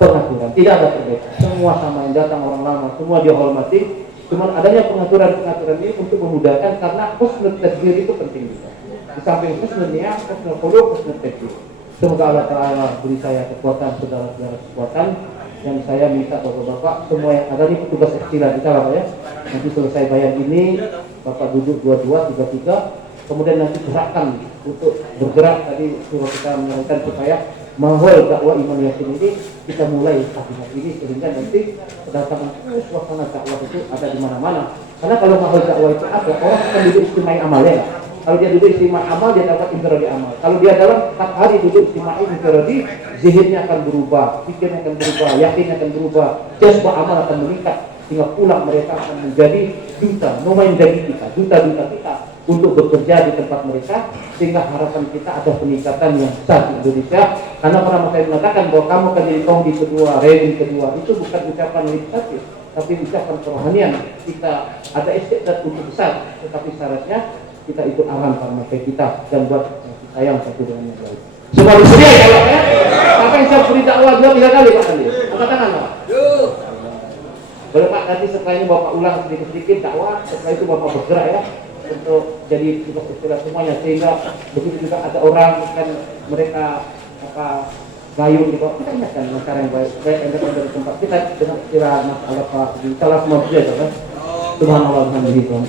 pengaturan. Tidak ada perbedaan, semua sama, yang datang orang lama semua dihormati. Cuman adanya pengaturan ini untuk memudahkan, karena husnul tadbir itu penting juga. Di samping husnul niyah, husnul khuluq, husnul tadbir. Semoga Allah Ta'ala beri saya kekuatan, saudara-saudara kekuatan, dan saya minta bapak-bapak semua yang ada di petugas ekstila di dalam ya, nanti selesai bayar ini bapak duduk 22, 33, kemudian nanti gerakkan untuk bergerak. Tadi suruh kita menyarankan supaya mahal dakwah Iman Yasin ini kita mulai saat ini, sehingga nanti kedatangan suasana dakwah itu ada di mana-mana. Karena kalau mahal dakwah itu ada, orang akan duduk istimai amalnya. Kalau dia duduk istimai amal, dia dapat infiradi amal. Kalau dia dalam 4 hari duduk istimai infiradi, zihirnya akan berubah, pikirnya akan berubah, yakinnya akan berubah, jazbah amal akan meningkat, sehingga pulang mereka akan menjadi duta, nomain dari kita, duta-duta kita untuk bekerja di tempat mereka, sehingga harapan kita ada peningkatan yang besar di Indonesia. Karena para saya mengatakan bahwa kamu akan jadi tonggi kedua, reli kedua, itu bukan ucapan legislatif, tapi ucapan kerohanian. Kita ada istiqdat untuk besar, tetapi syaratnya kita ikut arahan para kita dan buat sayang satu dengan yang lain. Semua bersedia ya Pak ya? Apa yang saya beri dakwah 2-3 kali Pak Andi? Angkat tangan Pak. Boleh Pak, nanti setelah ini Bapak ulang sedikit-sedikit dakwah, setelah itu Bapak bergerak ya, untuk jadi tugas istilah semuanya, sehingga begitu juga ada orang kan mereka gayung di bawah, kita ingatkan cara yang baik yang dari tempat kita dengan istilah masalah Pak, salah semua bersedia kan? Subhanallah, alhamdulillah.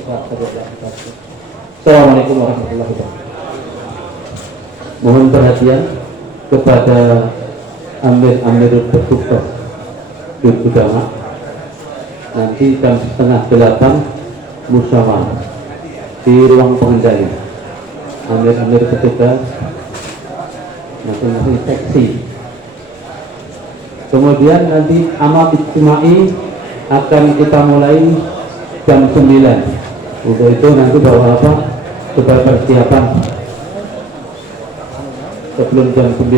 Assalamualaikum warahmatullahi wabarakatuh. Mohon perhatian kepada amir-amir bertugas di Udama. Nanti jam 7:30 musyawarah di ruang pengendali. Amir-amir bertugas masing-masing seksi. Kemudian nanti amal ijtimai akan kita mulai jam 9. Untuk itu nanti bawa supaya persiapan sebelum jam 9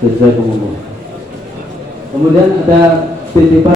sesuai pengumuman. Kemudian ada titipan